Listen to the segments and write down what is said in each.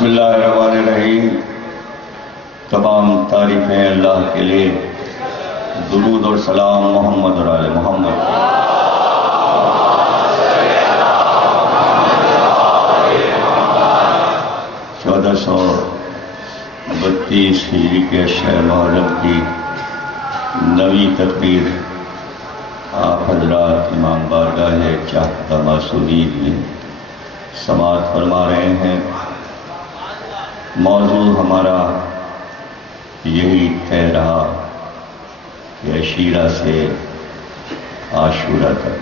بسم اللہ الرحمن الرحیم۔ تمام تعریفیں اللہ کے لیے، درود اور سلام محمد اور آل محمد۔ 1432 ہجری کے شہر محرم کی 9ویں تقریر آپ حضرات امام بارگاہ چاہتا معصومین میں سماعت فرما رہے ہیں۔ موضوع ہمارا یہی طے رہا کہ عشیرہ سے عاشورہ تک۔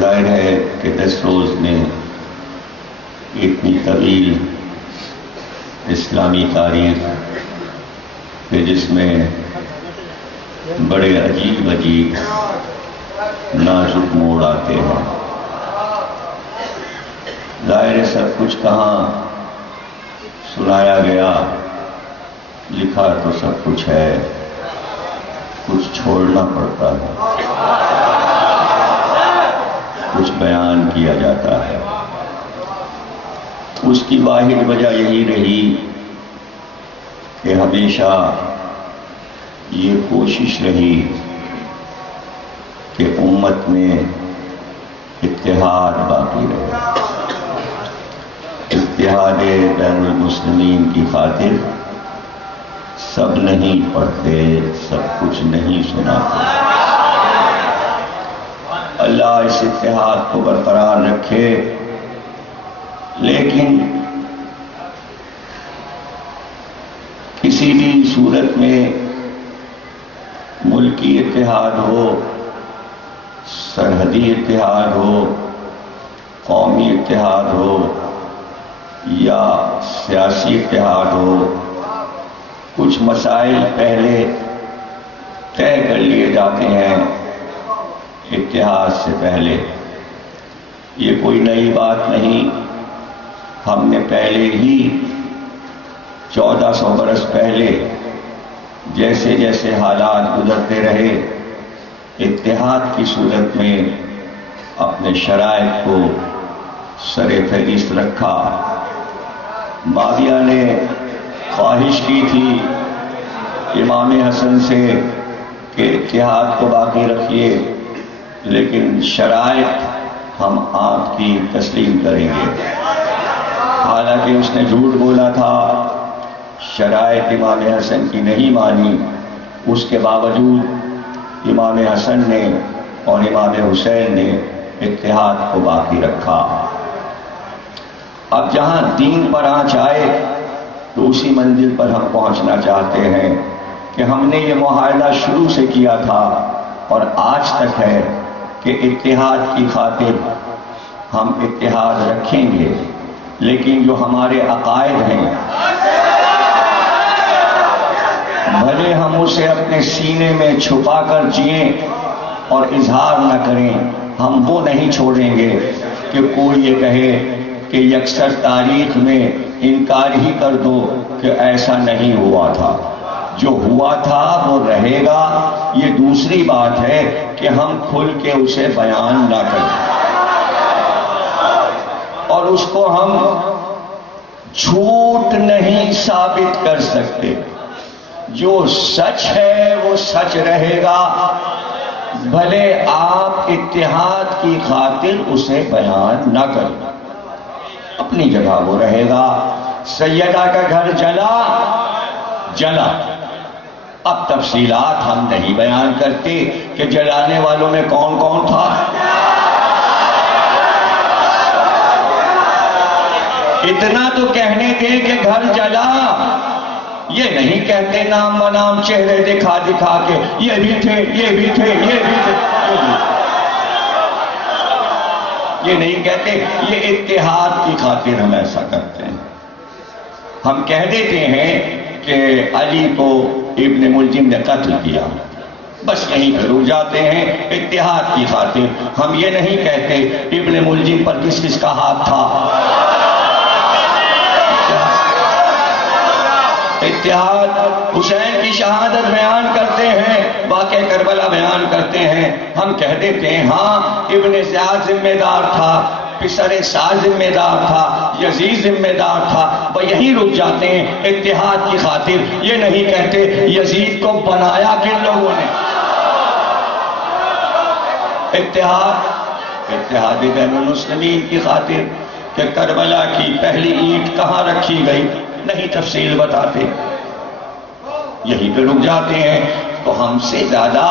ظاہر ہے کہ 10 روز میں اتنی طویل اسلامی تاریخ کہ جس میں بڑے عجیب عجیب نازک موڑ آتے ہیں۔ ظاہر سب کچھ کہاں سنایا گیا، لکھا تو سب کچھ ہے، کچھ چھوڑنا پڑتا ہے، کچھ بیان کیا جاتا ہے۔ اس کی واحد وجہ یہی رہی کہ ہمیشہ یہ کوشش رہی کہ امت میں اتحاد باقی رہے۔ اتحاد بین المسلمین کی خاطر سب نہیں پڑھتے، سب کچھ نہیں سناتے۔ اللہ اس اتحاد کو برقرار رکھے، لیکن کسی بھی صورت میں ملکی اتحاد ہو، سرحدی اتحاد ہو، قومی اتحاد ہو یا سیاسی اتحاد ہو، کچھ مسائل پہلے طے کر لیے جاتے ہیں اتحاد سے پہلے۔ یہ کوئی نئی بات نہیں، ہم نے پہلے ہی 1400 برس پہلے جیسے جیسے حالات گزرتے رہے اتحاد کی صورت میں اپنے شرائط کو سر فہرست رکھا۔ معاویہ نے خواہش کی تھی امام حسن سے کہ اتحاد کو باقی رکھیے، لیکن شرائط ہم آپ کی تسلیم کریں گے۔ حالانکہ اس نے جھوٹ بولا تھا، شرائط امام حسن کی نہیں مانی، اس کے باوجود امام حسن نے اور امام حسین نے اتحاد کو باقی رکھا۔ اب جہاں دین پر آنچ آئے تو اسی منزل پر ہم پہنچنا چاہتے ہیں کہ ہم نے یہ معاہدہ شروع سے کیا تھا اور آج تک ہے کہ اتحاد کی خاطر ہم اتحاد رکھیں گے، لیکن جو ہمارے عقائد ہیں بھلے ہم اسے اپنے سینے میں چھپا کر جئیں اور اظہار نہ کریں، ہم وہ نہیں چھوڑیں گے کہ کوئی یہ کہے کہ یکسر تاریخ میں انکار ہی کر دو کہ ایسا نہیں ہوا تھا۔ جو ہوا تھا وہ رہے گا۔ یہ دوسری بات ہے کہ ہم کھل کے اسے بیان نہ کریں اور اس کو ہم جھوٹ نہیں ثابت کر سکتے۔ جو سچ ہے وہ سچ رہے گا، بھلے آپ اتحاد کی خاطر اسے بیان نہ کریں، اپنی جگہ وہ رہے گا۔ سیدہ کا گھر جلا جلا، اب تفصیلات ہم نہیں بیان کرتے کہ جلانے والوں میں کون کون تھا۔ اتنا تو کہنے دے کہ گھر جلا، یہ نہیں کہتے نام بنام چہرے دکھا دکھا کے یہ بھی تھے، یہ بھی تھے، یہ بھی تھے، یہ نہیں کہتے۔ یہ اتحاد کی خاطر ہم ایسا کرتے ہیں۔ ہم کہہ دیتے ہیں کہ علی کو ابن ملجم نے قتل کیا، بس یہیں پہ رک جاتے ہیں اتحاد کی خاطر۔ ہم یہ نہیں کہتے ابن ملجم پر کس کس کا ہاتھ تھا۔ اتحاد حسین کی شہادت بیان کرتے ہیں، واقعہ کربلا بیان کرتے ہیں، ہم کہہ دیتے ہیں ہاں ابن زیاد ذمہ دار تھا، پسر ساز ذمہ دار تھا، یزید ذمہ دار تھا، وہ یہیں رک جاتے ہیں اتحاد کی خاطر. یہ نہیں کہتے یزید کو بنایا کن لوگوں نے. اتحاد بین المسلمین کی خاطر کہ کربلا کی پہلی اینٹ کہاں رکھی گئی نہیں تفصیل بتاتے، یہیں پہ رک جاتے ہیں. تو ہم سے زیادہ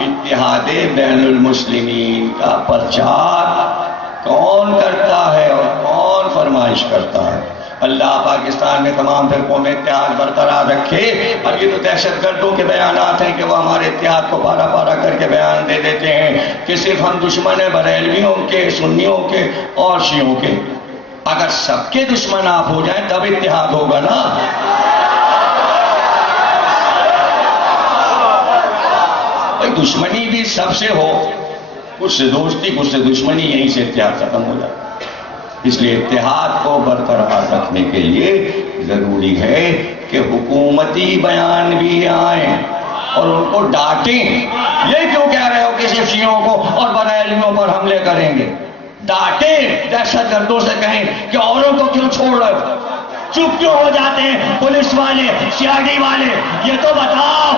اتحاد بین المسلمین کا پرچار کون کرتا ہے اور کون فرمائش کرتا ہے؟ اللہ پاکستان میں تمام فرقوں میں اتحاد برقرار رکھے. اور یہ تو دہشت گردوں کے بیانات ہیں کہ وہ ہمارے اتحاد کو پارا پارا کر کے بیان دے دیتے ہیں کہ صرف ہم دشمن ہیں بریلویوں کے، سنیوں کے اور شیعوں کے. اگر سب کے دشمن آپ ہو جائیں تب اتحاد ہوگا نا. دشمنی بھی سب سے ہو، کچھ سے دوستی کچھ سے دشمنی، یہیں سے اتحاد ختم ہو جائے. اس لیے اتحاد کو برقرار رکھنے کے لیے ضروری ہے کہ حکومتی بیان بھی آئیں اور ان کو ڈانٹیں. یہ کیوں کہہ رہے ہو کہ صرف شیعوں کو اور بریلویوں پر حملے کریں گے؟ ڈانٹیں، دہشت گردوں سے کہیں کہ اوروں کو کیوں چھوڑ رہے ہو؟ چپ کیوں ہو جاتے ہیں پولیس والے، سی آئی ڈی والے؟ یہ تو بتاؤ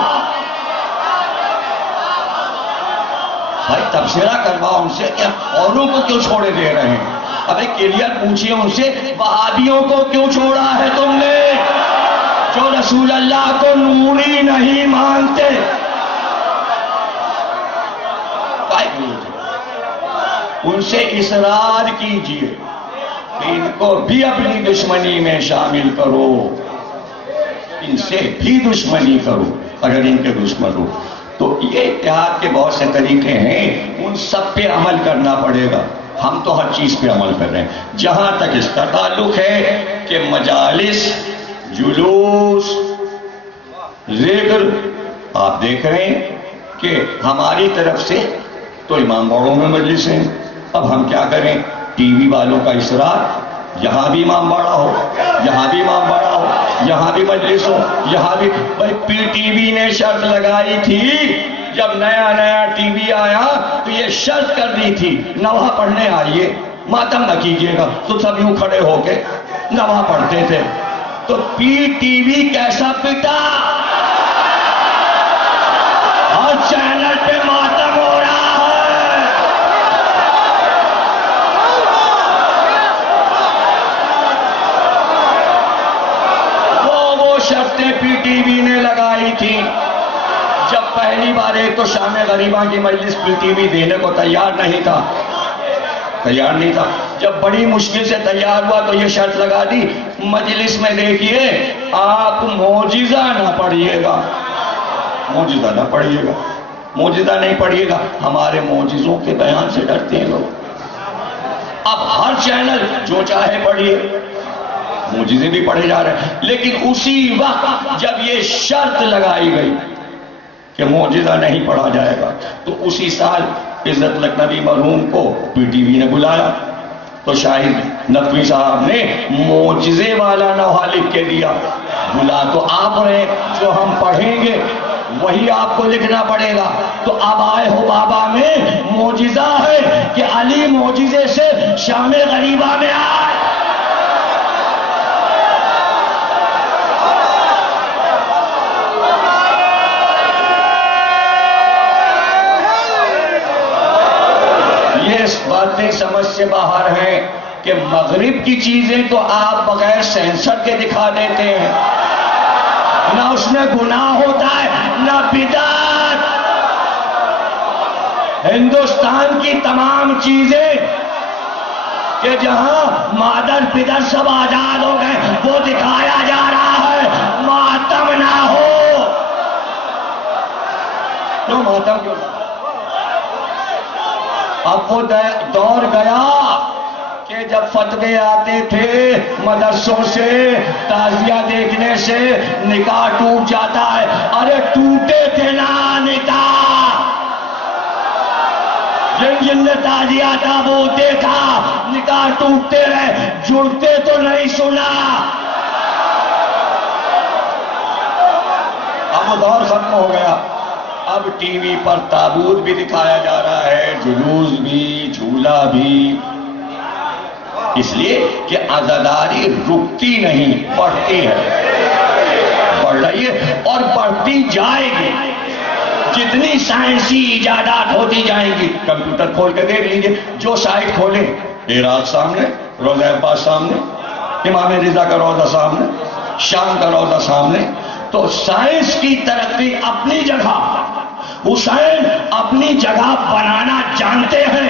بھائی، تبصرہ کرواؤ ان سے کہ اوروں کو کیوں چھوڑے دے رہے ہیں. ابھی کلیئر پوچھئے ان سے، وہابیوں کو کیوں چھوڑا ہے تم نے جو رسول اللہ کو نوری نہیں مانتے؟ ان سے اصرار کیجئے کہ ان کو بھی اپنی دشمنی میں شامل کرو، ان سے بھی دشمنی کرو اگر ان کے دشمن ہو. تو یہ اتحاد کے بہت سے طریقے ہیں، ان سب پہ عمل کرنا پڑے گا. ہم تو ہر چیز پہ عمل کر رہے ہیں. جہاں تک اس کا تعلق ہے کہ مجالس، جلوس، ذکر، آپ دیکھ رہے ہیں کہ ہماری طرف سے تو امام باڑوں میں مجلس ہیں. اب ہم کیا کریں؟ ٹی وی والوں کا اصرار، یہاں بھی امام باڑا ہو، یہاں بھی امام باڑا ہو، یہاں بھی مجلس ہو، یہاں بھی. بھائی پی ٹی وی نے شرط لگائی تھی جب نیا نیا ٹی وی آیا تو یہ شرط کر دی تھی نواح پڑھنے آئیے، ماتم نہ کیجیے گا. تو سب یوں کھڑے ہو کے نواح پڑھتے تھے. تو پی ٹی وی کیسا پٹا؟ ہر چینل پہ ماتم ہو رہا ہے. وہ شرطیں پی ٹی وی نے لگائی تھی جب پہلی بار. ایک تو شام غریبہ کی مجلس پی ٹی وی دینے کو تیار نہیں تھا. جب بڑی مشکل سے تیار ہوا تو یہ شرط لگا دی مجلس میں دیکھیے آپ معجزہ نہ پڑھیے گا. معجزہ نہ پڑھیے گا، معجزہ نہیں پڑھیے گا. ہمارے معجزوں کے بیان سے ڈرتے ہیں لوگ. اب ہر چینل جو چاہے پڑھیے، معجزے بھی پڑھے جا رہے ہیں. لیکن اسی وقت جب یہ شرط لگائی گئی کہ معجزہ نہیں پڑھا جائے گا تو اسی سال عزت لکھنوی مرحوم کو پی ٹی وی نے بلایا تو شاہد نقوی صاحب نے معجزے والا نوحہ لکھ کے دیا. بلا تو آپ رہے، جو ہم پڑھیں گے وہی آپ کو لکھنا پڑے گا. تو اب آئے ہو بابا میں معجزہ ہے کہ علی معجزے سے شام غریبہ میں آئے. باتیں سمجھ سے باہر ہیں کہ مغرب کی چیزیں تو آپ بغیر سینسر کے دکھا دیتے ہیں، نہ اس میں گناہ ہوتا ہے نہ بدعت. ہندوستان کی تمام چیزیں کہ جہاں مادر پدر سب آزاد ہو گئے وہ دکھایا جا رہا ہے. ماتم نہ ہو تو ماتم کیوں؟ اب وہ دور گیا کہ جب فتوے آتے تھے مدرسوں سے تعزیہ دیکھنے سے نکاح ٹوٹ جاتا ہے. ارے ٹوٹے تھے نا نکاح، جن نے تعزیہ تابوت دیکھا نکاح ٹوٹتے رہے، جڑتے تو نہیں سنا. اب وہ دور ختم ہو گیا. اب ٹی وی پر تابوت بھی دکھایا جا رہا ہے، جلوس بھی، جھولا بھی. اس لیے کہ عزاداری رکتی نہیں، بڑھتی ہے، بڑھ رہی ہے اور بڑھتی جائے گی۔ جتنی سائنسی ایجادات ہوتی جائیں گی، کمپیوٹر کھول کے دیکھ لیجئے، جو سائٹ کھولیں، عراق سامنے، روضہ عباس سامنے، امام رضا کا روضہ سامنے، شام کا روضہ سامنے۔ تو سائنس کی ترقی اپنی جگہ، حسین اپنی جگہ بنانا جانتے ہیں۔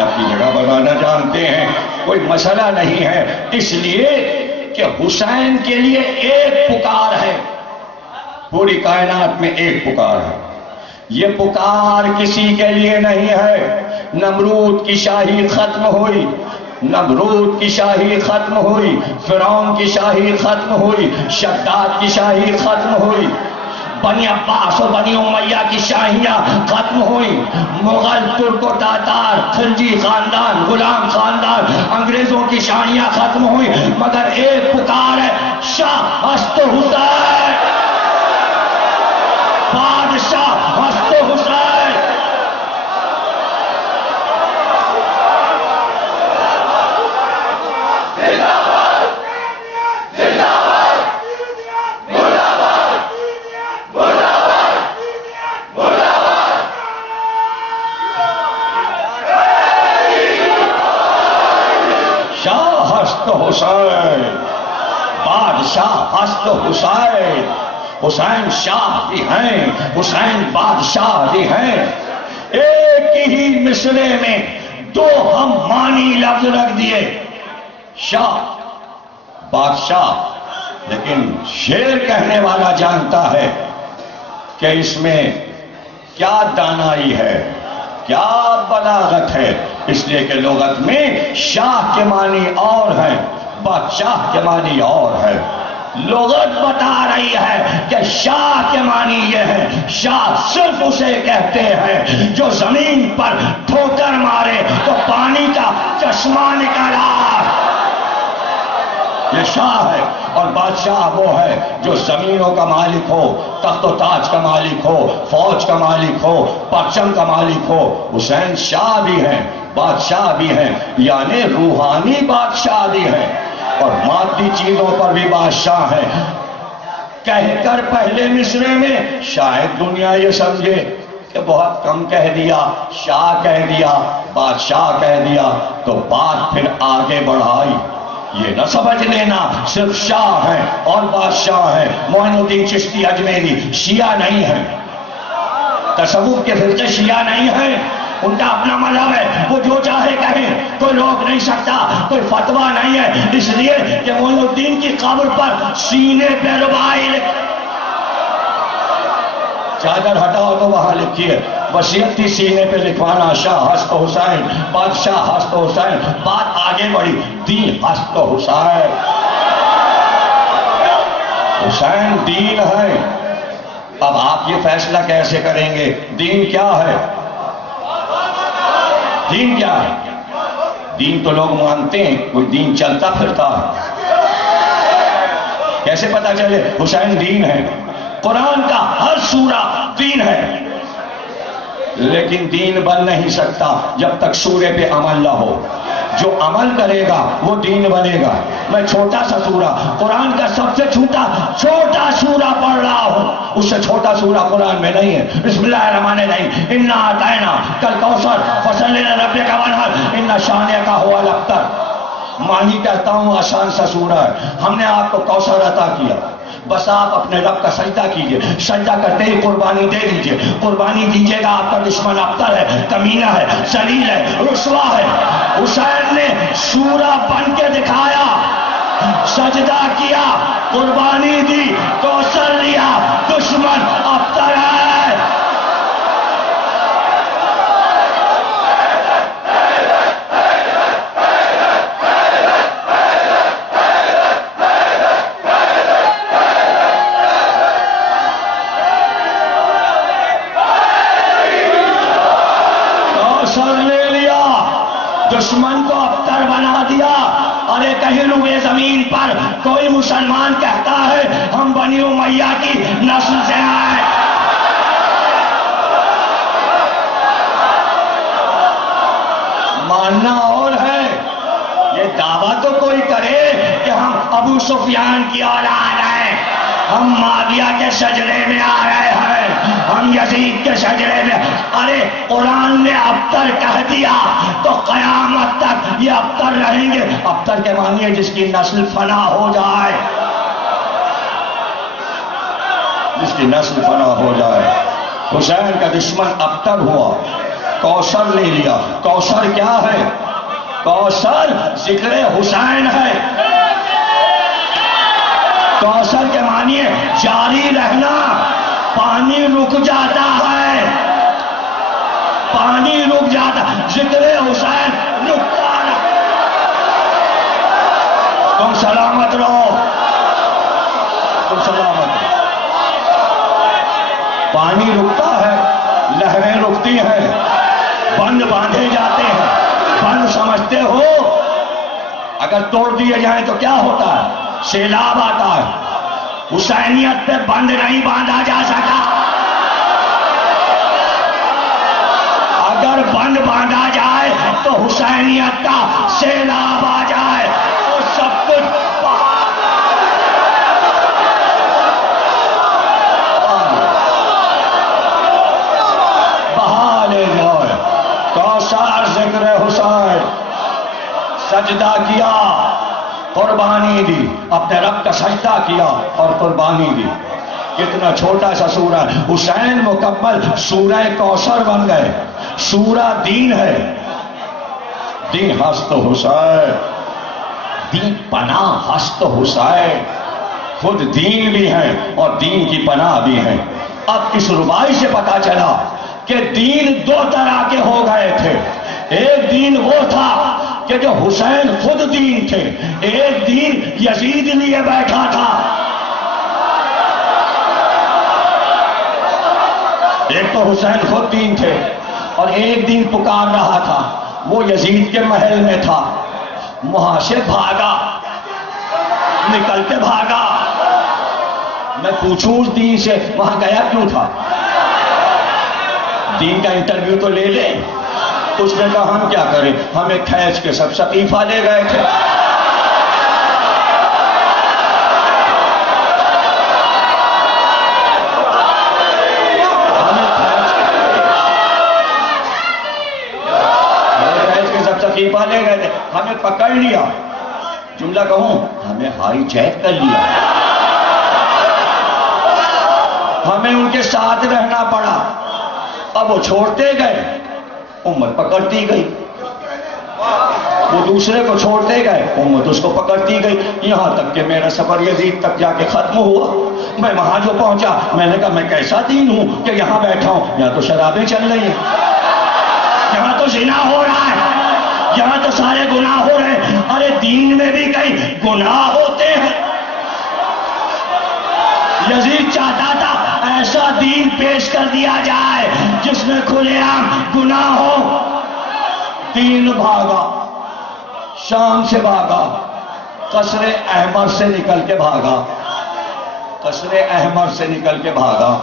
اپنی جگہ بنانا جانتے ہیں، کوئی مسئلہ نہیں ہے، اس لیے کہ حسین کے لیے ایک پکار ہے، پوری کائنات میں ایک پکار ہے۔ یہ پکار کسی کے لیے نہیں ہے۔ نمرود کی شاہی ختم ہوئی، نمرود کی شاہی ختم ہوئی، فرعون کی شاہی ختم ہوئی، شداد کی شاہی ختم ہوئی، بنی عباس و بنی امیہ کی شاہیاں ختم ہوئی، مغل، ترک و تاتار، خلجی خاندان، غلام خاندان، انگریزوں کی شاہیاں ختم ہوئی، مگر ایک پکار ہے، شاہ ہست حسین، بادشاہ ہست حسین۔ حسین بادشاہ ہست حسین، حسین شاہ بھی ہیں، حسین بادشاہ بھی ہیں۔ ایک ہی مصرے میں دو ہم معنی لفظ رکھ دیے، شاہ بادشاہ، لیکن شعر کہنے والا جانتا ہے کہ اس میں کیا دانائی ہے، کیا بلاغت ہے، اس لیے کہ لغت میں شاہ کے معنی اور ہیں، بادشاہ کے معنی اور ہے۔ لغت بتا رہی ہے کہ شاہ کے معنی یہ ہے، شاہ صرف اسے کہتے ہیں جو زمین پر ٹھوکر مارے تو پانی کا چشمہ نکلا، یہ شاہ ہے۔ اور بادشاہ وہ ہے جو زمینوں کا مالک ہو، تخت و تاج کا مالک ہو، فوج کا مالک ہو، پرچم کا مالک ہو۔ حسین شاہ بھی ہیں، بادشاہ بھی ہیں، یعنی روحانی بادشاہ بھی ہیں اور مادی چیزوں پر بھی بادشاہ ہیں۔ کہہ کر پہلے مصرے میں شاید دنیا یہ سمجھے کہ بہت کم کہہ دیا، شاہ کہہ دیا، بادشاہ کہہ دیا، تو بات پھر آگے بڑھائی۔ یہ نہ سمجھ لینا صرف شاہ ہیں اور بادشاہ ہیں۔ معین الدین چشتی اجمیری شیعہ نہیں ہیں، تصوف کے فرقے شیعہ نہیں ہیں، ان کا اپنا مذہب ہے، وہ جو چاہے کہیں، کوئی روک نہیں سکتا، کوئی فتویٰ نہیں ہے، اس لیے کہ معین الدین کی قبر پر سینے پہ ربائی چادر ہٹاؤ تو وہاں لکھیے وصیت تھی سینے پہ لکھوانا، شاہ ہست حسین، بادشاہ ہست حسین۔ بات آگے بڑھی، دین ہست حسین، حسین دین ہے۔ اب آپ یہ فیصلہ کیسے کریں گے دین کیا ہے؟ دین کیا ہے؟ دین تو لوگ مانتے ہیں، کوئی دین چلتا پھرتا ہے، کیسے پتا چلے حسین دین ہے؟ قرآن کا ہر سورہ دین ہے، لیکن دین بن نہیں سکتا جب تک سورے پہ عمل نہ ہو۔ جو عمل کرے گا وہ دین بنے گا۔ میں چھوٹا سا سورہ، قرآن کا سب سے چھوٹا سورہ پڑھ رہا ہوں، اس سے چھوٹا سورہ قرآن میں نہیں ہے۔ بسم اللہ الرحمن الرحیم، انا اعطینا کل کوثر فصلی لربک وانحر ان شانئک هو الابتر۔ ماہی کہتا ہوں آسان سا سورہ ہے، ہم نے آپ کو کوثر عطا کیا، بس آپ اپنے رب کا سجدہ کیجئے، سجدہ کرتے ہی قربانی دے دیجئے، قربانی دیجئے گا، آپ کا دشمن ابتر ہے، کمینہ ہے، ذلیل ہے، رسوا ہے۔ حسین نے سورہ بن کے دکھایا، سجدہ کیا، قربانی دی، کوثر لیا، دشمن ابتر ہے۔ دشمن کو ابتر بنا دیا، اور ایک روئے زمین پر کوئی مسلمان کہتا ہے ہم بنی امیہ کی نسل سے ہیں، سفیان کی اولاد ہیں، ہم معاویہ کے شجرے میں آ رہے ہیں، ہم یزید کے شجرے میں. ارے قرآن نے ابتر کہہ دیا تو قیامت تک یہ ابتر رہیں گے. ابتر کے معنی ہے جس کی نسل فنا ہو جائے، جس کی نسل فنا ہو جائے. حسین کا دشمن ابتر ہوا، کوثر لے لیا. کوثر کیا ہے؟ کوثر ذکر حسین ہے. کوثر کے معنی ہے جاری رہنا. پانی رک جاتا ہے، پانی رک جاتا، ذکر حسین رکتا ہے. تم سلامت رہو، تم سلامت رہو. پانی رکتا ہے، لہریں رکتی ہیں، بند باندھے جاتے ہیں. بند سمجھتے ہو اگر توڑ دیے جائیں تو کیا ہوتا ہے؟ سیلاب آتا ہے. حسینیت پہ بند نہیں باندھا جا سکا. اگر بند باندھا جائے تو حسینیت کا سیلاب آ جائے تو سب کچھ بہا لے جائے. کوثر ذکر حسین. سجدہ کیا، قربانی دی، اپنے رب کا سجدہ کیا اور قربانی دی. کتنا چھوٹا سا سورہ. حسین مکمل سورہ کوثر بن گئے. سورہ دین ہے. دین ہست حسین، دین پناہ ہست حسین. خود دین بھی ہے اور دین کی پناہ بھی ہے. اب اس ربائی سے پتا چلا کہ دین دو طرح کے ہو گئے تھے. ایک دین وہ تھا کہ جو حسین خود دین تھے، ایک دین یزید لیے بیٹھا تھا. ایک تو حسین خود دین تھے اور ایک دین پکار رہا تھا. وہ یزید کے محل میں تھا. وہاں سے بھاگا، نکلتے بھاگا. میں پوچھوں اس دین سے وہاں گیا کیوں تھا؟ دین کا انٹرویو تو لے لیں. اس نے کہا ہم کیا کریں، ہمیں کھینچ کے سب سقیفہ لے گئے تھے. ہمیں کھینچ کے سب سقیفہ لے گئے تھے. ہمیں پکڑ لیا. جملہ کہوں، ہمیں ہائی جیک کر لیا. ہمیں ان کے ساتھ رہنا پڑا. اب وہ چھوڑتے گئے، امت پکڑتی گئی. وہ دوسرے کو چھوڑتے گئے، امت اس کو پکڑتی گئی. یہاں تک کہ میرا سفر یزید تک جا کے ختم ہوا. میں وہاں جو پہنچا میں نے کہا میں کیسا دین ہوں کہ یہاں بیٹھا ہوں. یہاں تو شرابیں چل رہی ہیں، یہاں تو زنا ہو رہا ہے، یہاں تو سارے گناہ ہو رہے ہیں. ارے دین میں بھی کئی گناہ ہوتے ہیں. یزید چاہتا تھا ایسا دین پیش کر دیا جائے جس میں کھلے عام گناہ ہو. دین بھاگا، شام سے بھاگا، قصر احمر سے نکل کے بھاگا. قصر احمر سے نکل کے بھاگا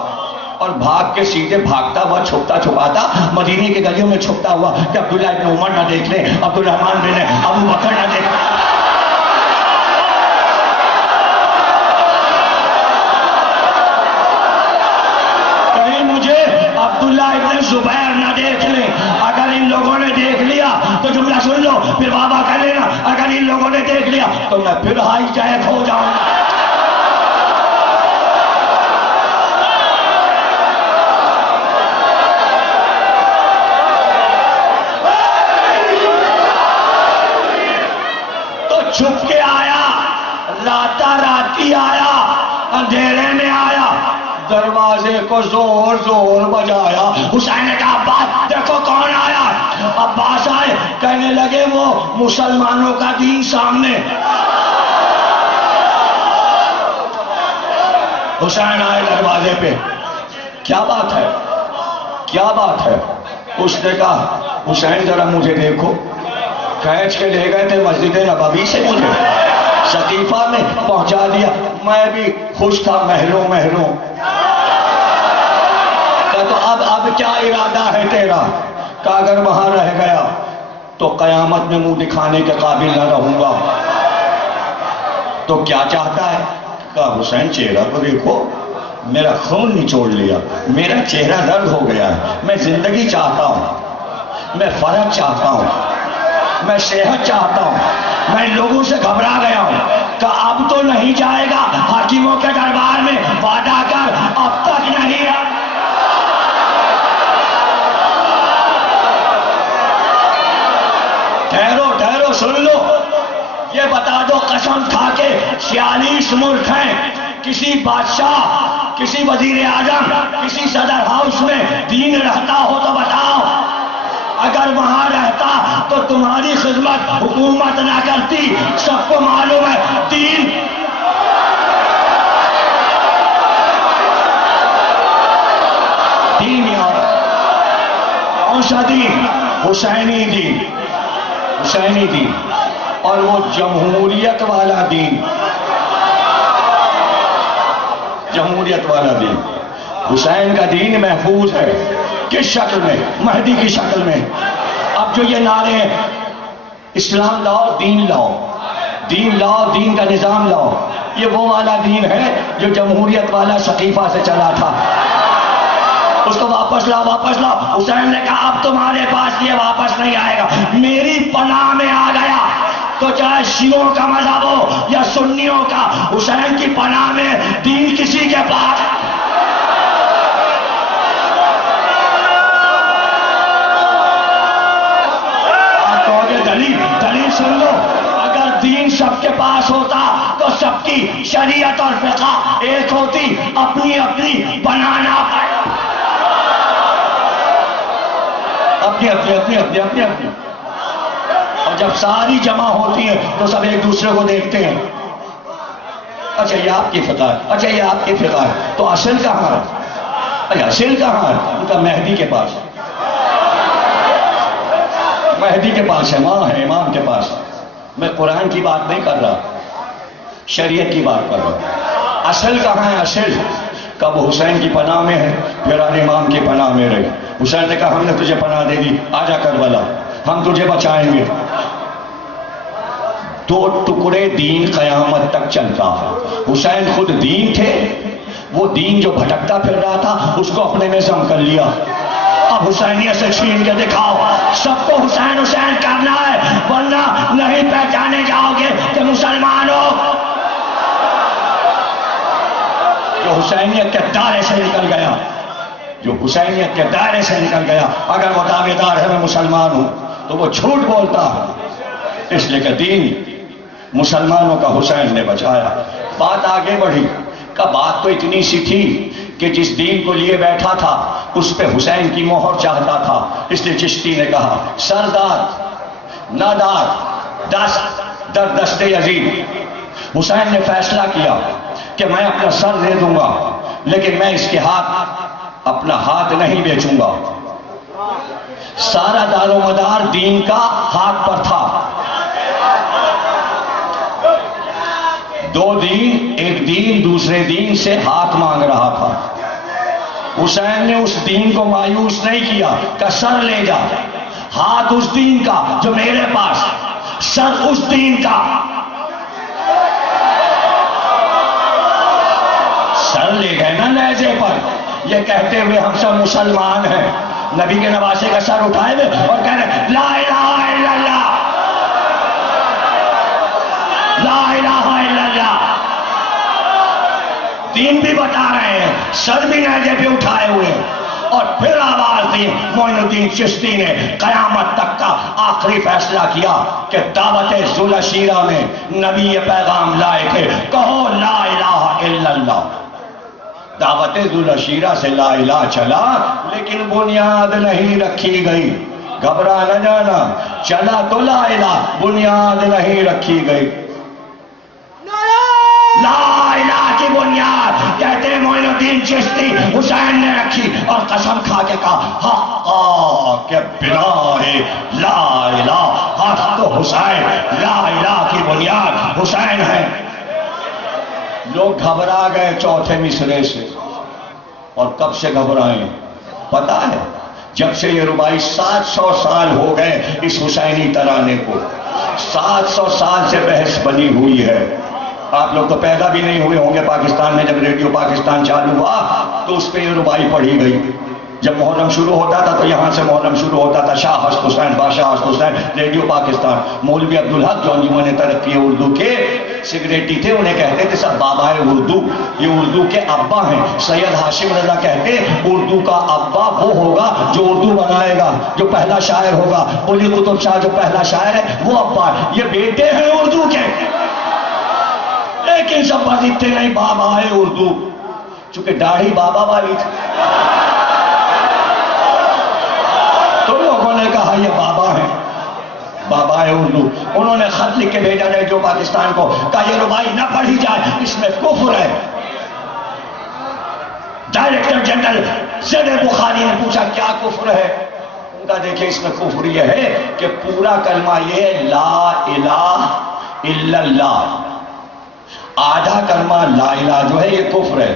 اور بھاگ کے سیدھے بھاگتا ہوا چھپتا چھپاتا مدینے کے گلیوں میں چھپتا ہوا کہ عبداللہ ابن عمر نہ دیکھ لے، عبدالرحمن بن ابو بکر نہ دیکھ لے. عبداللہ ابن زبیر نہ دیکھ لیں. اگر ان لوگوں نے دیکھ لیا تو جملہ سن لو پھر بابا کر لینا. اگر ان لوگوں نے دیکھ لیا تو میں پھر ہائی جیک ہو جاؤں. تو چھپ کے آیا، راتا راتی آیا، اندھیرے میں آیا، دروازے کو زور زور بجایا. حسین نے کہا عباس دیکھو کون آیا. عباس آئے، کہنے لگے وہ مسلمانوں کا دین سامنے. حسین آئے دروازے پہ، کیا بات ہے، کیا بات ہے. اس نے کہا حسین ذرا مجھے دیکھو. کھینچ کے لے گئے تھے مسجد نبوی سے، مجھے سقیفہ میں پہنچا دیا. میں بھی خوش تھا، محروں محروں. تو اب کیا ارادہ ہے تیرا؟ کہ اگر وہاں رہ گیا تو قیامت میں منہ دکھانے کے قابل نہ رہوں گا. تو کیا چاہتا ہے؟ کہا حسین چہرہ کو دیکھو، میرا خون نچوڑ لیا، میرا چہرہ درد ہو گیا ہے، میں زندگی چاہتا ہوں، میں فرق چاہتا ہوں، میں صحت چاہتا ہوں، میں لوگوں سے گھبرا گیا ہوں کہ اب تو نہیں جائے گا حاکموں کے دربار میں، وعدہ کر اب تک نہیں ہے۔ ٹھہرو سن لو، یہ بتا دو قسم کھا کے 46 ملک ہیں، کسی بادشاہ، کسی وزیر اعظم، کسی صدر ہاؤس میں دین رہتا ہو تو بتاؤ، اگر وہاں رہتا تو تمہاری خدمت حکومت نہ کرتی، سب کو معلوم ہے دین کون سا دین؟ حسینی دین، حسینی دین، اور وہ جمہوریت والا دین، جمہوریت والا دین۔ حسین کا دین محفوظ ہے، کس شکل میں؟ مہدی کی شکل میں۔ اب جو یہ نعرے اسلام لاؤ، دین لاؤ، دین لاؤ، دین کا نظام لاؤ، یہ وہ والا دین ہے جو جمہوریت والا سقیفہ سے چلا تھا، اس کو واپس لاؤ، واپس لاؤ۔ حسین نے کہا اب تمہارے پاس یہ واپس نہیں آئے گا، میری پناہ میں آ گیا تو چاہے شیعوں کا مذہب ہو یا سنیوں کا، حسین کی پناہ میں دین کسی کے پاس۔ آپ کہو گے دلیل سن لو، اگر دین سب کے پاس ہوتا تو سب کی شریعت اور فقہ ایک ہوتی، اپنی اپنی بنانا اپنی اور جب ساری جمع ہوتی ہیں تو سب ایک دوسرے کو دیکھتے ہیں، اچھا یہ آپ کی فقہ ہے، اچھا یہ آپ کی فقہ ہے، تو اصل کہاں ہے؟ اچھا اصل کہاں ہے؟ ان کا مہدی کے پاس، مہدی کے پاس ہے، ماں ہے امام کے پاس۔ میں قرآن کی بات نہیں کر رہا، شریعت کی بات کر رہا۔ اصل کہاں ہے؟ اصل کب حسین کی پناہ میں ہے، پھر امام کی پناہ میں رہے۔ حسین نے کہا ہم نے تجھے پناہ دے دی، آجا کربلا، ہم تجھے بچائیں گے۔ دو ٹکڑے دین قیامت تک چلتا ہے۔ حسین خود دین تھے، وہ دین جو بھٹکتا پھر رہا تھا اس کو اپنے میں ضم کر لیا۔ اب حسینیت سے چھین کے دکھاؤ، سب کو حسین حسین کرنا ہے، ورنہ نہیں پہچانے جاؤ گے کہ مسلمان ہو۔ جو حسینیت کے دائرے سے نکل گیا، جو حسینیت کے دائرے سے نکل گیا، اگر وہ دعوے دار ہے میں مسلمان ہوں تو وہ جھوٹ بولتا ہے، اس لیے کہ دین مسلمانوں کا حسین نے بچایا۔ بات آگے بڑھی کہ بات تو اتنی سی تھی کہ جس دین کو لیے بیٹھا تھا اس پہ حسین کی مہر چاہتا تھا، اس لیے چشتی نے کہا سردار نادار دست در دست یزید۔ حسین نے فیصلہ کیا کہ میں اپنا سر دے دوں گا لیکن میں اس کے ہاتھ اپنا ہاتھ نہیں بیچوں گا۔ سارا دار و مدار دین کا ہاتھ پر تھا، دو دین، ایک دین دوسرے دین سے ہاتھ مانگ رہا تھا۔ حسین نے اس دین کو مایوس نہیں کیا کہ سر لے جا، ہاتھ اس دین کا جو میرے پاس، سر اس دین کا۔ سر لے گئے نا نیزے پر، یہ کہتے ہوئے ہم سب مسلمان ہیں، نبی کے نواسے کا سر اٹھائے ہوئے اور کہہ رہے لا الہ الا اللہ، لا الہ الا اللہ۔ دین بھی بتا رہے ہیں، سر بھی نیزے پہ اٹھائے ہوئے، اور پھر آواز دی۔ معین الدین چشتی نے قیامت تک کا آخری فیصلہ کیا کہ دعوت ذوالعشیرہ میں نبی پیغام لائے تھے، کہو لا الہ الا اللہ۔ دعوت ذوالعشیرہ سے لا الہ چلا لیکن بنیاد نہیں رکھی گئی، گھبرا نہ جانا، چلا تو لا الہ، بنیاد نہیں رکھی گئی۔ لا الہ کی بنیاد کہتے ہیں معین الدین چشتی حسین نے رکھی، اور قسم کھا کے کہا حقا کہ بنا لا الہ، حق تو حسین، لا الہ کی بنیاد حسین ہے۔ لوگ گھبرا گئے چوتھے مصرے سے، اور کب سے گھبرائیں پتا ہے؟ جب سے یہ ربائی 700 سال ہو گئے اس حسینی ترانے کو، 700 سال سے بحث بنی ہوئی ہے آپ لوگ تو پیدا بھی نہیں ہوئے ہوں گے پاکستان میں جب ریڈیو پاکستان چالو ہوا تو اس پہ یہ ربائی پڑھی گئی. جب محرم شروع ہوتا تھا تو یہاں سے محرم شروع ہوتا تھا، شاہ ہست حسین، بادشاہ ہست حسین، ریڈیو پاکستان. مولوی عبدالحق جو انجمن ترقی اردو کے سیکریٹری تھے، انہیں کہتے تھے سب بابائے اردو، یہ اردو کے ابا ہیں. سید ہاشم رضا کہتے اردو کا ابا وہ ہوگا جو اردو بنائے گا، جو پہلا شاعر ہوگا. قلی قطب شاہ جو پہلا شاعر ہے وہ ابا ہے. یہ بیٹے ہیں اردو کے، لیکن سب بازیتے نہیں بابائے اردو، چونکہ داڑھی بابا والی تھی تو لوگوں نے کہا یہ بابا ہیں، بابا ہے اردو. انہوں نے خط لکھ کے بھیجا ریڈیو پاکستان کو، کہا یہ ربائی نہ پڑھی جائے، اس میں کفر ہے. ڈائریکٹر جنرل زید بخاری نے پوچھا کیا کفر ہے؟ ان کا دیکھیں اس میں کفر یہ ہے کہ پورا کلمہ یہ لا الہ الا اللہ، آدھا کلمہ لا الہ جو ہے یہ کفر ہے.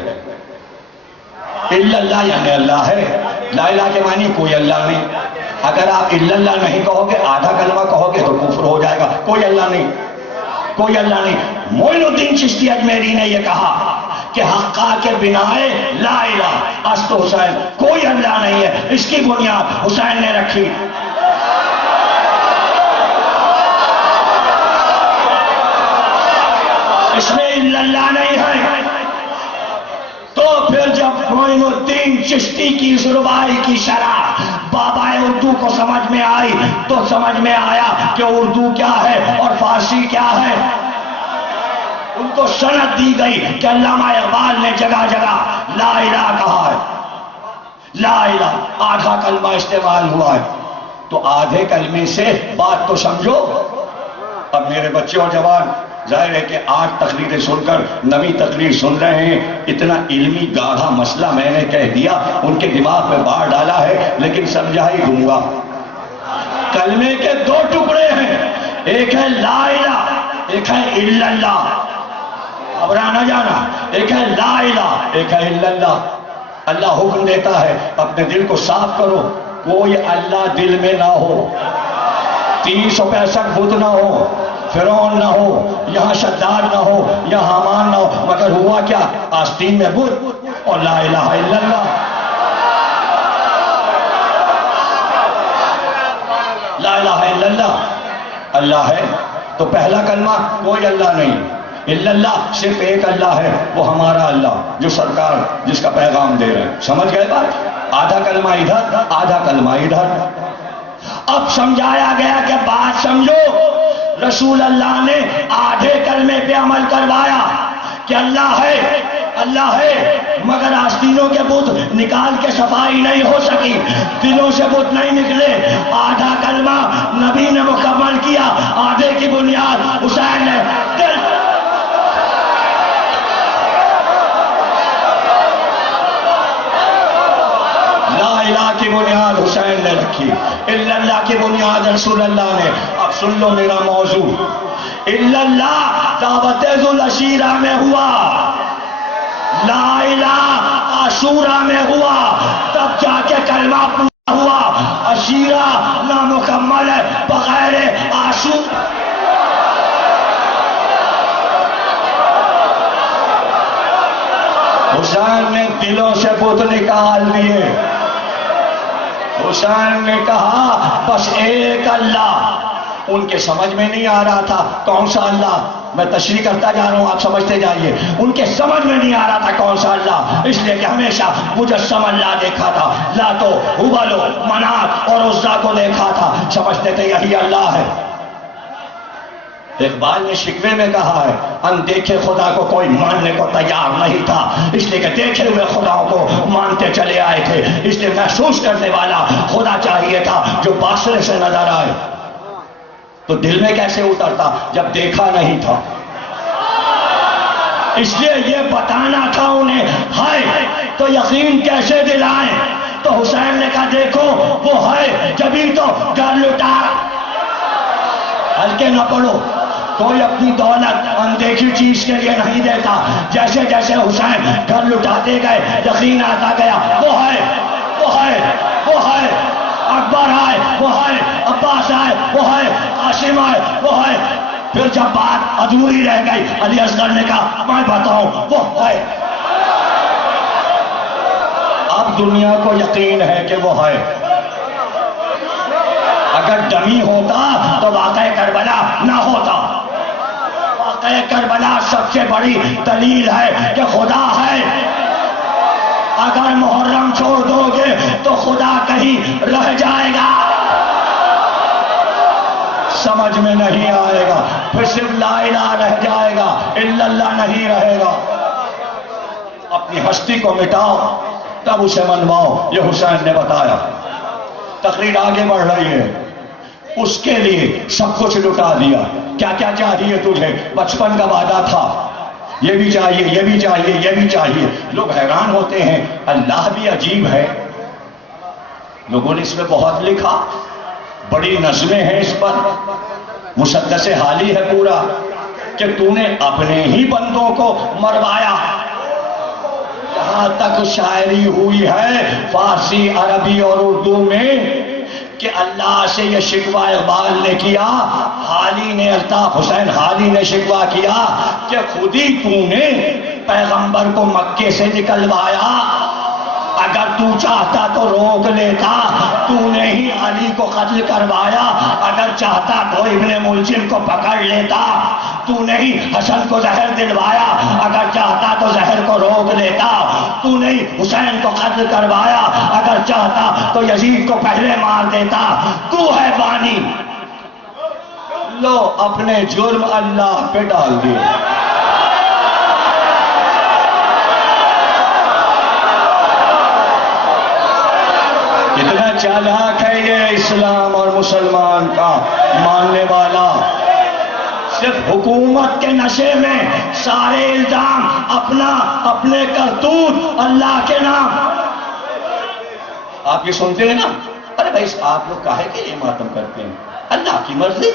الا اللہ یعنی اللہ ہے، لا الہ کے معنی کوئی اللہ نہیں. اگر آپ الا اللہ نہیں کہو گے، آدھا کلمہ کہو گے تو کفر ہو جائے گا. کوئی اللہ نہیں، کوئی اللہ نہیں. معین الدین چشتی اجمیری نے یہ کہا کہ حقا کے بنائے لا الہ است حسین، کوئی اللہ نہیں ہے، اس کی بنیاد حسین نے رکھی. اس میں الا اللہ نہیں ہے. تو پھر جب معین الدین چشتی کی اس ربائی کی شرح بابا اردو کو سمجھ میں آئی تو سمجھ میں آیا کہ اردو کیا ہے اور فارسی کیا ہے. ان کو سند دی گئی کہ علامہ اقبال نے جگہ جگہ لا الہ کہا ہے، لا الہ آدھا کلمہ استعمال ہوا ہے. تو آدھے کلمے سے بات تو سمجھو. اب میرے بچے اور جوان ظاہر ہے کہ 8 تقریریں سن کر 9ویں تقریر سن رہے ہیں. اتنا علمی گاڑھا مسئلہ میں نے کہہ دیا، ان کے دماغ میں باڑ ڈالا ہے، لیکن سمجھا ہی دوں گا. کلمے کے 2 ٹکڑے ہیں، ایک ہے لا الہ، ایک ہے الا اللہ. گھبرانا جانا، ایک ہے لا الہ، ایک ہے الا اللہ. اللہ حکم دیتا ہے اپنے دل کو صاف کرو، کوئی اللہ دل میں نہ ہو، 365 بت نہ ہو، فرعون نہ ہو، یہاں شداد نہ ہو، یہاں حامان نہ ہو. مگر ہوا کیا؟ آستین میں بت اور لا الہ الا اللہ. لا الہ الا اللہ اللہ ہے. تو پہلا کلمہ کوئی اللہ نہیں، الا اللہ صرف ایک اللہ ہے، وہ ہمارا اللہ جو سرکار جس کا پیغام دے رہے ہیں. سمجھ گئے بات؟ آدھا کلمہ ادھر، آدھا کلمہ ادھر. اب سمجھایا گیا کہ بات سمجھو. رسول اللہ نے آدھے کلمے پہ عمل کروایا کہ اللہ ہے، اللہ ہے، مگر آستینوں کے بت نکال کے صفائی نہیں ہو سکی، دلوں سے بت نہیں نکلے. آدھا کلمہ نبی نے مکمل کیا، آدھے کی بنیاد حسین نے لا الہ کی بنیاد حسین نے رکھی، الا اللہ کی بنیاد رسول اللہ نے. اب سن لو میرا موضوع. الا اللہ دعوت ذوالعشیرہ میں ہوا، لا الہ عاشورہ میں ہوا، تب جا کے کلمہ پورا ہوا. عشیرہ نامکمل ہے بغیر عاشور. حسین نے دلوں سے بت نکال دیے. حسین نے کہا بس ایک اللہ. ان کے سمجھ میں نہیں آ رہا تھا کون سا اللہ. میں تشریح کرتا جا رہا ہوں، آپ سمجھتے جائیے. ان کے سمجھ میں نہیں آ رہا تھا کون سا اللہ، اس لیے کہ ہمیشہ مجسم اللہ دیکھا تھا، لاتو، ہبل، منات اور عزا کو دیکھا تھا، سمجھتے تھے یہی اللہ ہے. اقبال نے شکوے میں کہا ہے اندیکھے خدا کو کوئی ماننے کو تیار نہیں تھا، اس لیے کہ دیکھے ہوئے خداؤں کو مانتے چلے آئے تھے. اس لیے محسوس کرنے والا خدا چاہیے تھا جو فاصلے سے نظر آئے. تو دل میں کیسے اترتا جب دیکھا نہیں تھا؟ اس لیے یہ بتانا تھا انہیں ہے تو یقین کیسے دلائیں. تو حسین نے کہا دیکھو وہ ہے جبھی تو گھر لٹا. ہلکے نہ پڑو، کوئی اپنی دولت اندیکھی چیز کے لیے نہیں دیتا. جیسے جیسے حسین گھر لٹاتے گئے یقین آتا گیا وہ ہے، وہ ہے، وہ ہے. اکبر آئے وہ ہے، عباس آئے وہ ہے، قاسم آئے وہ ہے. پھر جب بات ادھوری رہ گئی علی اصغر نے کہا میں بتاؤں وہ ہے. اب دنیا کو یقین ہے کہ وہ ہے. اگر ڈمی ہوتا تو واقعہ کربلا نہ ہوتا. واقعہ کربلا سب سے بڑی دلیل ہے کہ خدا ہے. اگر محرم چھوڑ دو گے تو خدا کہیں رہ جائے گا. سمجھ میں نہیں آئے گا. پھر صرف لا الہ رہ جائے گا, الا اللہ نہیں رہے گا. اپنی ہستی کو مٹاؤ تب اسے منواؤ. یہ حسین نے بتایا. تقریر آگے بڑھ رہی ہے. اس کے لیے سب کچھ لٹا دیا. کیا کیا چاہیے تجھے؟ بچپن کا وعدہ تھا, یہ بھی چاہیے, یہ بھی چاہیے, یہ بھی چاہیے. لوگ حیران ہوتے ہیں اللہ بھی عجیب ہے. لوگوں نے اس میں بہت لکھا, بڑی نظمیں ہیں اس پر, مسدس حالی ہے پورا کہ تو نے اپنے ہی بندوں کو مروایا. یہاں تک شاعری ہوئی ہے فارسی, عربی اور اردو میں کہ اللہ سے یہ شکوہ اقبال نے کیا, حالی نے, الطاف حسین حالی نے شکوہ کیا کہ خود ہی تو نے پیغمبر کو مکے سے نکلوایا. اگر تو چاہتا تو روک لیتا, تو نے ہی علی کو قتل کروایا. اگر چاہتا تو ابن ملجم کو پکڑ لیتا, تو نے ہی حسن کو زہر دلوایا. اگر چاہتا تو زہر کو روک لیتا, تو نے ہی حسین کو قتل کروایا. اگر چاہتا تو یزید کو پہلے مار دیتا. تو ہے بانی. لو اپنے جرم اللہ پہ ڈال دیے. کتنا چالاک ہے یہ اسلام اور مسلمان کا ماننے والا. صرف حکومت کے نشے میں سارے الزام اپنا, اپنے کرتوت, اللہ کے نام. آپ یہ سنتے ہیں نا, ارے بھائی آپ لوگ کاہے کہ یہ ماتم کرتے ہیں؟ اللہ کی مرضی,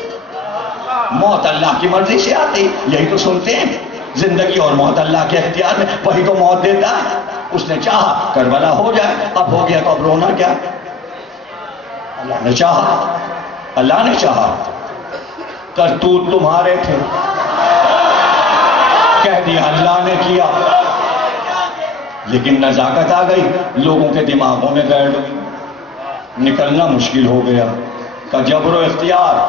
موت اللہ کی مرضی سے آتی, یہی تو سنتے ہیں. زندگی اور موت اللہ کے اختیار میں, وہی تو موت دیتا ہے. اس نے چاہا کربلا ہو جائے, اب ہو گیا تو اب رونا کیا؟ اللہ نے چاہا, اللہ نے چاہا. کرتوت تمہارے تھے, کہہ دیا اللہ نے کیا, لیکن نزاکت آ گئی, لوگوں کے دماغوں میں بیٹھ گئی, نکلنا مشکل ہو گیا. کا جبر و اختیار,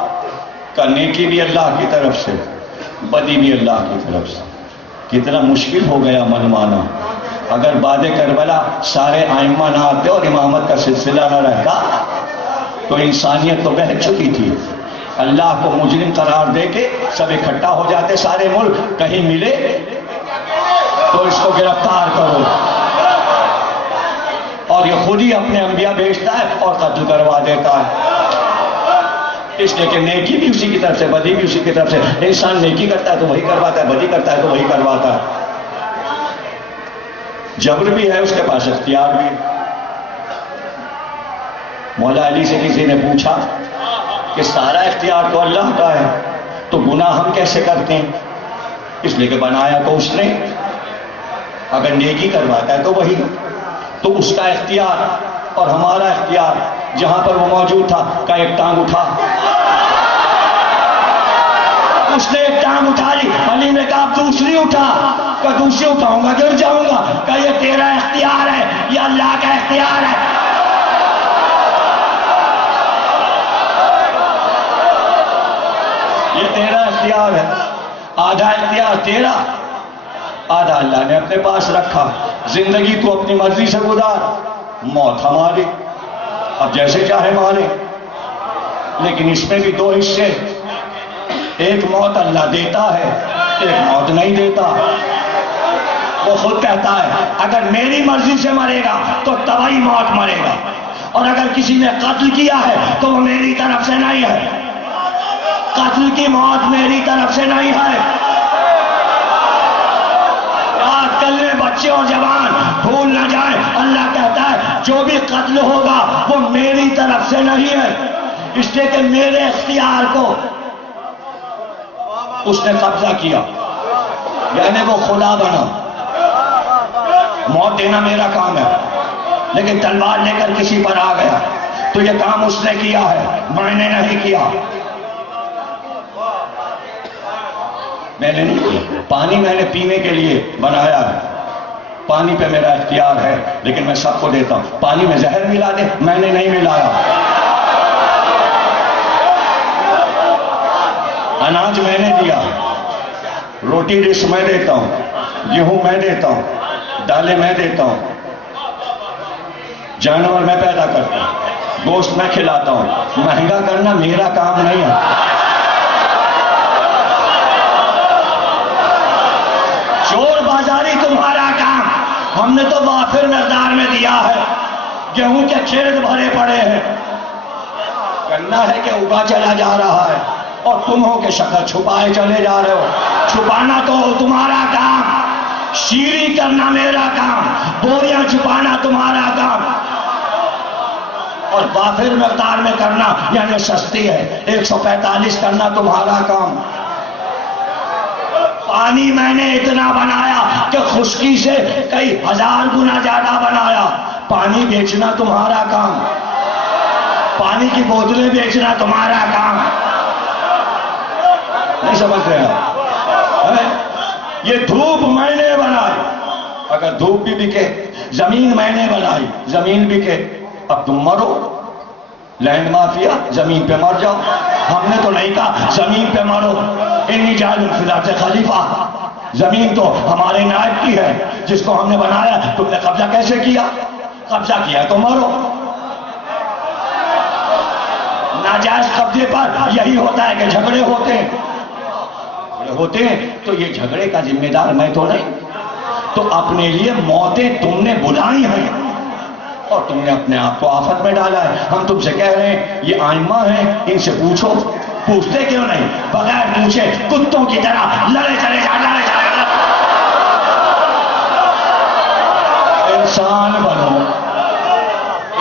کا نیکی بھی اللہ کی طرف سے, بدی بھی اللہ کی طرف سے. کتنا مشکل ہو گیا منوانا. اگر بعد کربلا سارے ائمہ نہ آتے اور امامت کا سلسلہ نہ رہتا تو انسانیت تو بہت چکی تھی. اللہ کو مجرم قرار دے کے سب اکٹھا ہو جاتے سارے ملک, کہیں ملے تو اس کو گرفتار کرو. اور یہ خود ہی اپنے انبیاء بھیجتا ہے اور قتل کروا دیتا ہے. اس لیے کہ نیکی بھی اسی کی طرف سے, بدی بھی اسی کی طرف سے. انسان نیکی کرتا ہے تو وہی کرواتا ہے, بدی کرتا ہے تو وہی کرواتا ہے. جبر بھی ہے اس کے پاس, اختیار بھی. مولا علی سے کسی نے پوچھا کہ سارا اختیار تو اللہ کا ہے, تو گناہ ہم کیسے کرتے ہیں؟ اس لیے کہ بنایا تو اس نے. اگر نیکی کرواتا ہے تو وہی, تو اس کا اختیار اور ہمارا اختیار. جہاں پر وہ موجود تھا کا ایک ٹانگ اٹھا, اس نے ایک ٹانگ اٹھا لی. علی نے کہا دوسری اٹھا, کہ دوسری اٹھاؤں گا گر جاؤں گا. کہ یہ تیرا اختیار ہے, یہ اللہ کا اختیار ہے. یہ تیرا اختیار ہے. آدھا اختیار تیرا, آدھا اللہ نے اپنے پاس رکھا. زندگی تو اپنی مرضی سے گزار, موت ہماری, اب جیسے چاہے مارے. لیکن اس میں بھی دو حصے, ایک موت اللہ دیتا ہے, ایک موت نہیں دیتا. وہ خود کہتا ہے اگر میری مرضی سے مرے گا تو تبھی موت مرے گا, اور اگر کسی نے قتل کیا ہے تو وہ میری طرف سے نہیں ہے. قتل کی موت میری طرف سے نہیں ہے. یاد کر لیں بچے اور جوان, بھول نہ جائیں, اللہ کہتا ہے جو بھی قتل ہوگا وہ میری طرف سے نہیں ہے. اس لیے کہ میرے اختیار کو اس نے قبضہ کیا, یعنی وہ خدا بنا. موت دینا میرا کام ہے, لیکن تلوار لے کر کسی پر آ گیا تو یہ کام اس نے کیا ہے, میں نے نہیں کیا. میں نے نہیں کیا. پانی میں نے پینے کے لیے بنایا ہے, پانی پہ میرا اختیار ہے, لیکن میں سب کو دیتا ہوں. پانی میں زہر ملا دے, میں نے نہیں ملایا. اناج میں نے دیا, روٹی رس میں دیتا ہوں, گیہوں میں دیتا ہوں, دالیں میں دیتا ہوں, جانور میں پیدا کرتا ہوں, گوشت میں کھلاتا ہوں. مہنگا کرنا میرا کام نہیں ہے. چور بازاری تمہارا کام. ہم نے تو وافر مقدار میں دیا ہے. گیہوں کے کھیت بھرے پڑے ہیں, کرنا ہے کہ اگا چلا جا رہا ہے, اور تم ہو کہ شکل چھپائے چلے جا رہے ہو. چھپانا تو تمہارا کام, شیری کرنا میرا کام, بوریاں چھپانا تمہارا کام, اور وافر مقدار میں کرنا یعنی سستی ہے 145 کرنا تمہارا کام. پانی میں نے اتنا بنایا کہ خشکی سے کئی ہزار گنا زیادہ بنایا. پانی بیچنا تمہارا کام, پانی کی بوتلیں بیچنا تمہارا کام. نہیں سمجھ رہے آپ؟ یہ دھوپ میں نے بنائی, اگر دھوپ بھی بکے. زمین میں نے بنائی, زمین بکے. اب تم مرو, لینڈ مافیا, زمین پہ مر جاؤ. ہم نے تو نہیں کہا زمین پہ مرو. انی جاعل فی الارض خلیفہ, زمین تو ہمارے نائب کی ہے جس کو ہم نے بنایا. تم نے قبضہ کیسے کیا؟ قبضہ کیا تو مرو. ناجائز قبضے پر یہی ہوتا ہے کہ جھگڑے ہوتے ہیں. تو یہ جھگڑے کا ذمہ دار میں تو نہیں. تو اپنے لیے موتیں تم نے بلائی ہیں اور تم نے اپنے آپ کو آفت میں ڈالا ہے. ہم تم سے کہہ رہے ہیں یہ آئمہ ہیں, ان سے پوچھو. پوچھتے کیوں نہیں؟ بغیر پوچھے کتوں کی طرح لڑے چلے جا. انسان بنو,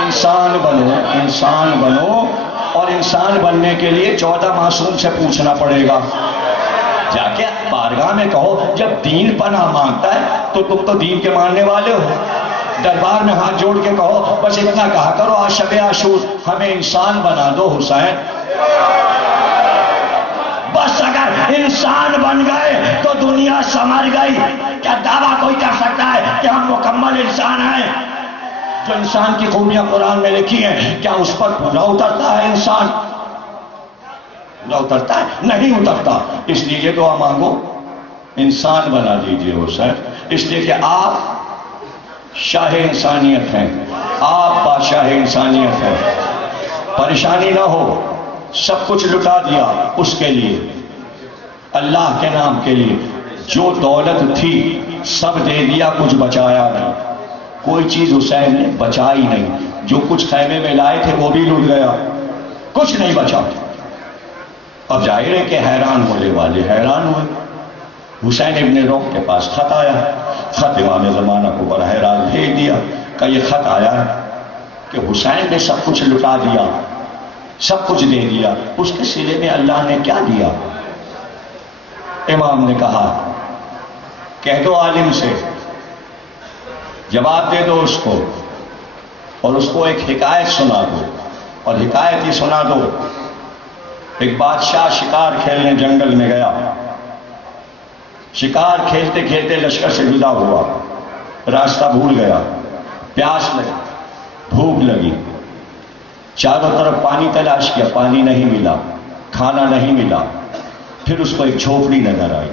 انسان بنو, انسان بنو. اور انسان بننے کے لیے 14 معصوم سے پوچھنا پڑے گا. جا کے بارگاہ میں کہو, جب دین پناہ مانگتا ہے تو تم تو دین کے ماننے والے ہو. دربار میں ہاتھ جوڑ کے کہو, بس اتنا کہا کرو, آج شب عاشور ہمیں انسان بنا دو حسین. بس اگر انسان بن گئے تو دنیا سمجھ گئی. کیا دعویٰ کوئی کر سکتا ہے کہ ہم مکمل انسان ہیں؟ جو انسان کی خوبیاں قرآن میں لکھی ہیں, کیا اس پر پورا اترتا ہے انسان؟ پورا اترتا ہے؟ نہیں اترتا. اس لیے یہ دعا مانگو, انسان بنا دیجئے حسین. اس لیے کہ آپ شاہ انسانیت ہیں, آپ بادشاہ انسانیت ہیں. پریشانی نہ ہو, سب کچھ لٹا دیا اس کے لیے, اللہ کے نام کے لیے. جو دولت تھی سب دے دیا, کچھ بچایا نہیں. کوئی چیز حسین نے بچائی نہیں. جو کچھ خیمے میں لائے تھے وہ بھی لٹ گیا, کچھ نہیں بچا. اب ظاہر ہے کہ حیران ہونے والے حیران ہوئے. حسین ابن روح کے پاس خط آیا. خط امام زمانہ کو براہ راست بھیج دیا کہ یہ خط آیا ہے کہ حسین نے سب کچھ لٹا دیا, سب کچھ دے دیا. اس کے سلے میں اللہ نے کیا دیا؟ امام نے کہا, کہہ دو عالم سے, جواب دے دو اس کو, اور اس کو ایک حکایت سنا دو. اور حکایت ہی سنا دو. ایک بادشاہ شکار کھیلنے جنگل میں گیا. شکار کھیلتے کھیلتے لشکر سے جدا ہوا, راستہ بھول گیا. پیاس لگی, بھوک لگی, چاروں طرف پانی تلاش کیا, پانی نہیں ملا, کھانا نہیں ملا. پھر اس کو ایک جھوپڑی نظر آئی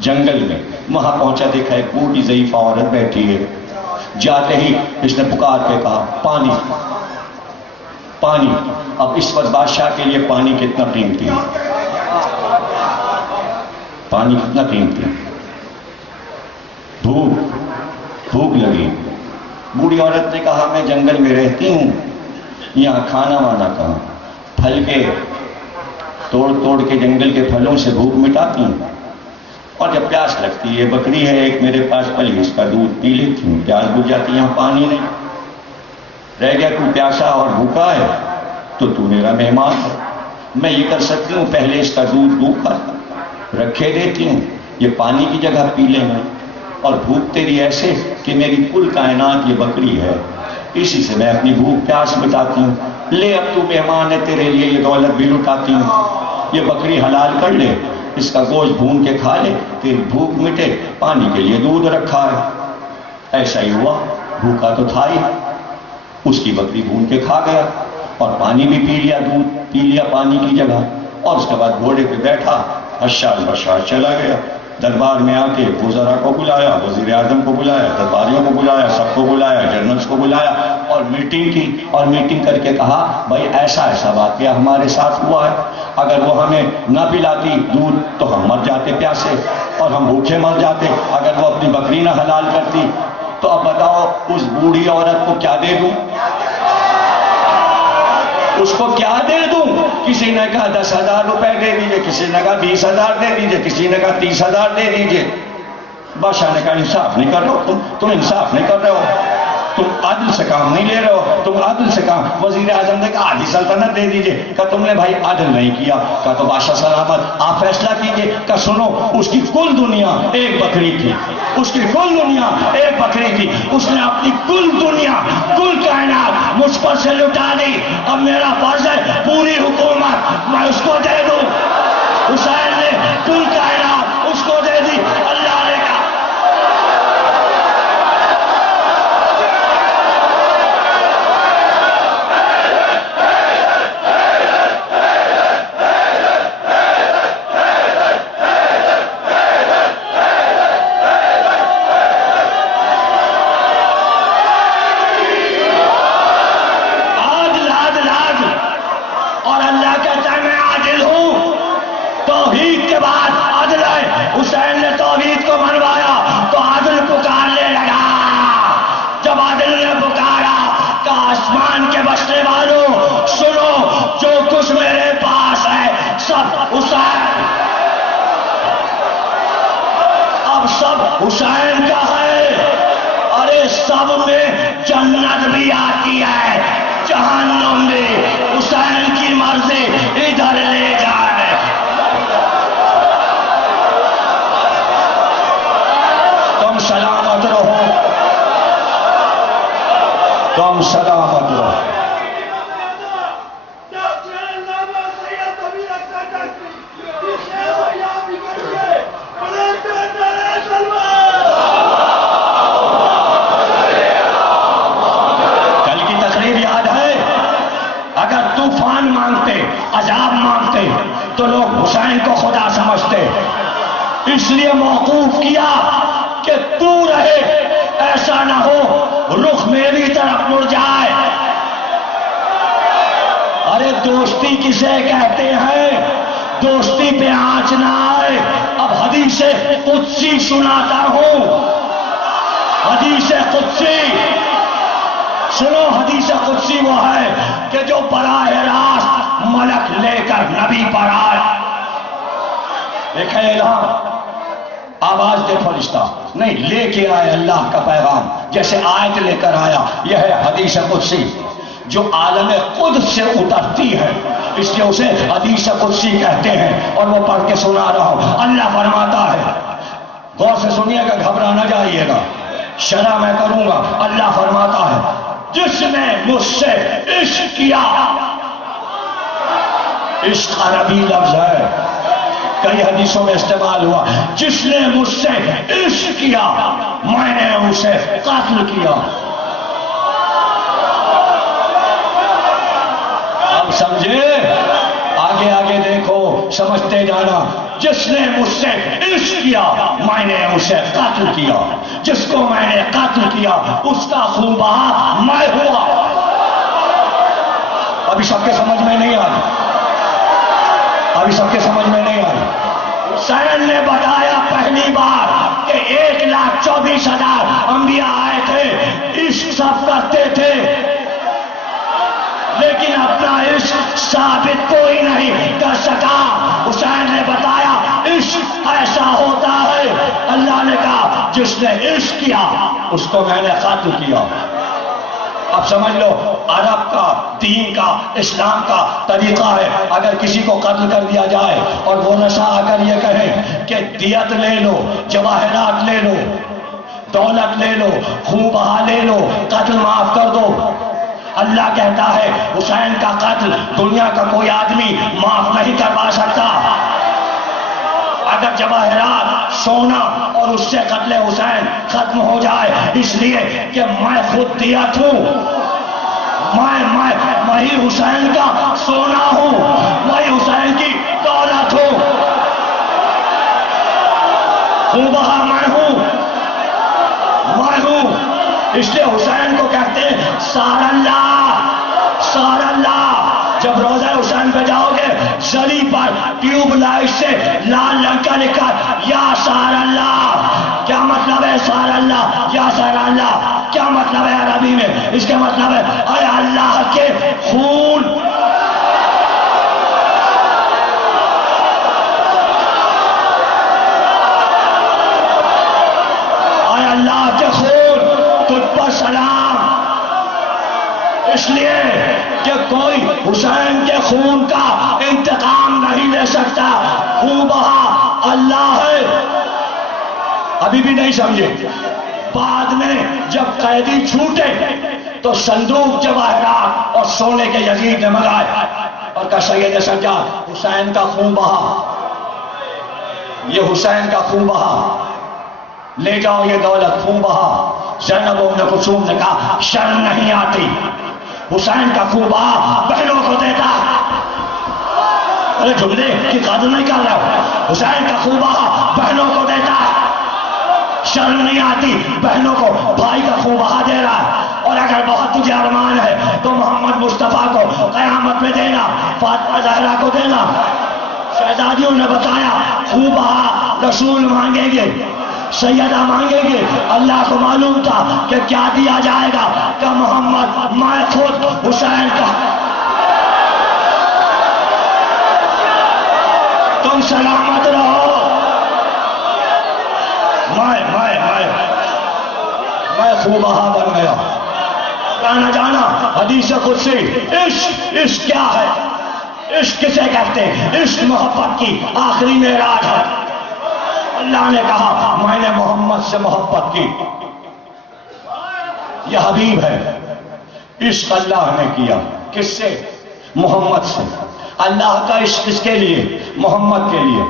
جنگل میں. وہاں پہنچا, دیکھا ایک بوڑھی ضعیفہ عورت بیٹھی ہے. جاتے ہی اس نے پکار کے کہا, پانی پانی. اب اس وقت بادشاہ کے لیے پانی کتنا قیمتی ہے, پانی کتنا قیمتی ہے. بھوک لگی. بوڑھی عورت نے کہا, میں جنگل میں رہتی ہوں, یہاں کھانا وانا کہاں, پھل کے توڑ کے جنگل کے پھلوں سے بھوک مٹاتی ہوں. اور جب پیاس لگتی ہے, بکری ہے ایک میرے پاس پلی, اس کا دودھ پی لیتی ہوں, پیاس بجھ جاتی. یہاں پانی نہیں رہ گیا, تو پیاسا اور بھوکا ہے تو تو میرا مہمان ہے. میں یہ کر سکتی ہوں, پہلے اس کا دودھ دودھ کر رکھے دیتی ہوں, یہ پانی کی جگہ پی لیں گے. اور بھوک تیری ایسے کہ میری کل کائنات یہ بکری ہے, اسی سے میں اپنی بھوک پیاس بتاتی ہوں. لے اب تو مہمان ہے, تیرے لیے یہ دولت بھی لٹاتی ہوں, یہ بکری حلال کر لے, اس کا گوشت بھون کے کھا لے، پھر بھوک مٹے، پانی کے لیے دودھ رکھا ہے۔ ایسا ہی ہوا، بھوکا تو تھا ہی، اس کی بکری بھون کے کھا گیا اور پانی بھی پی لیا، دودھ پی لیا پانی کی جگہ، اور اس کے بعد گھوڑے پہ بیٹھا حشاش بشاش چلا گیا۔ دربار میں آ کے وزراء کو بلایا، وزیر اعظم کو بلایا، درباریوں کو بلایا، سب کو بلایا، جنرلز کو بلایا اور میٹنگ کی، اور میٹنگ کر کے کہا بھائی ایسا ایسا واقعہ ہمارے ساتھ ہوا ہے، اگر وہ ہمیں نہ پلاتی دودھ تو ہم مر جاتے پیاسے اور ہم بھوکے مر جاتے، اگر وہ اپنی بکری نہ حلال کرتی تو اب بتاؤ اس بوڑھی عورت کو کیا دے دوں، اس کو کیا دے دوں؟ کسی نے کہا 10,000 روپے دے دیجئے، کسی نے کہا 20,000 دے دیجئے، کسی نے کہا 30,000 دے دیجئے۔ بادشاہ نے کہا انصاف نہیں کر رہے ہو تم انصاف نہیں کر رہے ہو، تم عدل سے کام نہیں لے رہے ہو، تم عدل سے کام۔ وزیر اعظم نے کہا آدھی سلطنت دے دیجئے، کہا تم نے بھائی عدل نہیں کیا، کہا تو بادشاہ سلامت آپ فیصلہ کیجئے، کہا سنو اس کی کل دنیا ایک بکری تھی، اس کی کل دنیا ایک بکری تھی، اس نے اپنی کل دنیا کل کائنات مجھ پر سے لٹا دی، اب میرا فرض ہے پوری حکومت میں اس کو دے دوں۔ حسین نے کل کائنات اس کو دے دی، اللہ نے کہا حسین نے توحید کو منوایا تو عادل پکارنے لگا، جب عادل نے پکارا کہ آسمان کے بسنے والوں سنو، جو کچھ میرے پاس ہے سب حسین، اب سب حسین کا ہے، ارے سب میں جنت بھی آتی ہے، جہنم بھی، حسین کی مرضی ادھر لے جائے۔ سلامت رہو، تم سلامت رہو۔ کل کی تقریر یاد ہے، اگر طوفان مانگتے، عذاب مانگتے تو لوگ حسین کو خدا سمجھتے، اس لیے موقوف کیا کہ تو رہے، ایسا نہ ہو رخ میری طرف مڑ جائے۔ ارے دوستی کسے کہتے ہیں؟ دوستی پہ آنچ نہ آئے۔ اب حدیث قدسی سناتا ہوں، حدیث قدسی سنو۔ حدیث قدسی وہ ہے کہ جو براہ راست ملک لے کر نبی پر آئے، ایک اعلان، آواز دے فرشتہ نہیں، لے کے آئے اللہ کا پیغام، جیسے آیت لے کر آیا۔ یہ ہے حدیث قدسی جو عالم قدس سے اترتی ہے، اس لیے اسے حدیث قدسی کہتے ہیں، اور وہ پڑھ کے سنا رہا ہوں۔ اللہ فرماتا ہے، غور سے سنیے گا، گھبرا نہ جائیے گا، شرح میں کروں گا۔ اللہ فرماتا ہے جس نے مجھ سے عشق کیا، عشق عربی لفظ ہے، کئی حدیثوں میں استعمال ہوا، جس نے مجھ سے عشق کیا میں نے اسے قتل کیا۔ اب سمجھے؟ آگے آگے دیکھو، سمجھتے جانا۔ جس نے مجھ سے عشق کیا میں نے اسے قتل کیا، جس کو میں نے قتل کیا اس کا خون بہا میں ہوا۔ ابھی سب کے سمجھ میں نہیں آئی، ابھی سب کے سمجھ میں نہیں آئی۔ حسین نے بتایا پہلی بار کہ 1,24,000 انبیاء آئے تھے، عشق سب کرتے تھے، لیکن اپنا عشق ثابت کوئی نہیں کر سکا۔ حسین نے بتایا عشق ایسا ہوتا ہے، اللہ نے کہا جس نے عشق کیا اس کو میں نے قتل کیا۔ اب سمجھ لو، عرب کا، دین کا، اسلام کا طریقہ ہے، اگر کسی کو قتل کر دیا جائے اور وہ نشہ آ کر یہ کہیں کہ دیت لے لو، جواہرات لے لو، دولت لے لو، خون بہا لے لو، قتل معاف کر دو، اللہ کہتا ہے حسین کا قتل دنیا کا کوئی آدمی معاف نہیں کروا سکتا۔ اگر جواہرات سونا اور اس سے قتل حسین ختم ہو جائے، اس لیے کہ میں خود دیت ہوں، میں ہی حسین کا سونا ہوں، میں حسین کی دولت ہوں، خون بہا میں ہوں، اس لیے حسین کو کہتے ہیں سار اللہ، سار اللہ۔ جب روضہ حسین پہ جاؤ گے، زری پر ٹیوب لائٹ سے لال رنگ کا لکھا یا سار اللہ۔ کیا مطلب ہے سار اللہ یا سار اللہ؟ کیا مطلب ہے عربی میں؟ اس کے مطلب ہے اے اللہ کے خون، اے اللہ کے خون، تجھ پر سلام۔ اس لیے کہ کوئی حسین کے خون کا انتقام نہیں لے سکتا، خون بہا اللہ ہے۔ ابھی بھی نہیں سمجھے؟ بعد میں جب قیدی چھوٹے تو صندوق جواہرات اور سونے کے یزید نے منگائے اور کہا سید سجاد حسین کا خون بہا، یہ حسین کا خون بہا، لے جاؤ یہ دولت، خون بہا۔ زینب ام کلثوم نے کہا شرم نہیں آتی، حسین کا خون بہا بہنوں کو دیتا۔ ارے جملے کی قدر نہیں کر رہا ہوں، حسین کا خون بہا بہنوں کو دیتا، شرم نہیں آتی، بہنوں کو بھائی کا خون بہا دے رہا ہے۔ اور اگر بہت تجھے ارمان ہے تو محمد مصطفیٰ کو قیامت میں دینا، فاطمہ زہرا کو دینا۔ شہزادیوں نے بتایا خون بہا رسول مانگیں گے، سیدہ مانگیں گے، اللہ کو معلوم تھا کہ کیا دیا جائے گا، کہ محمد میں خود حسین کا، تم سلامت رہو، میں خون بہا بن گیا۔ جانا جانا حدیث قدسی، عشق کیا ہے؟ عشق کسے کہتے ہیں؟ عشق محبت کی آخری معراج ہے۔ اللہ نے کہا میں نے محمد سے محبت کی، یہ حبیب ہے۔ عشق اللہ نے کیا، کس سے؟ محمد سے۔ اللہ کا عشق کس کے لیے؟ محمد کے لیے۔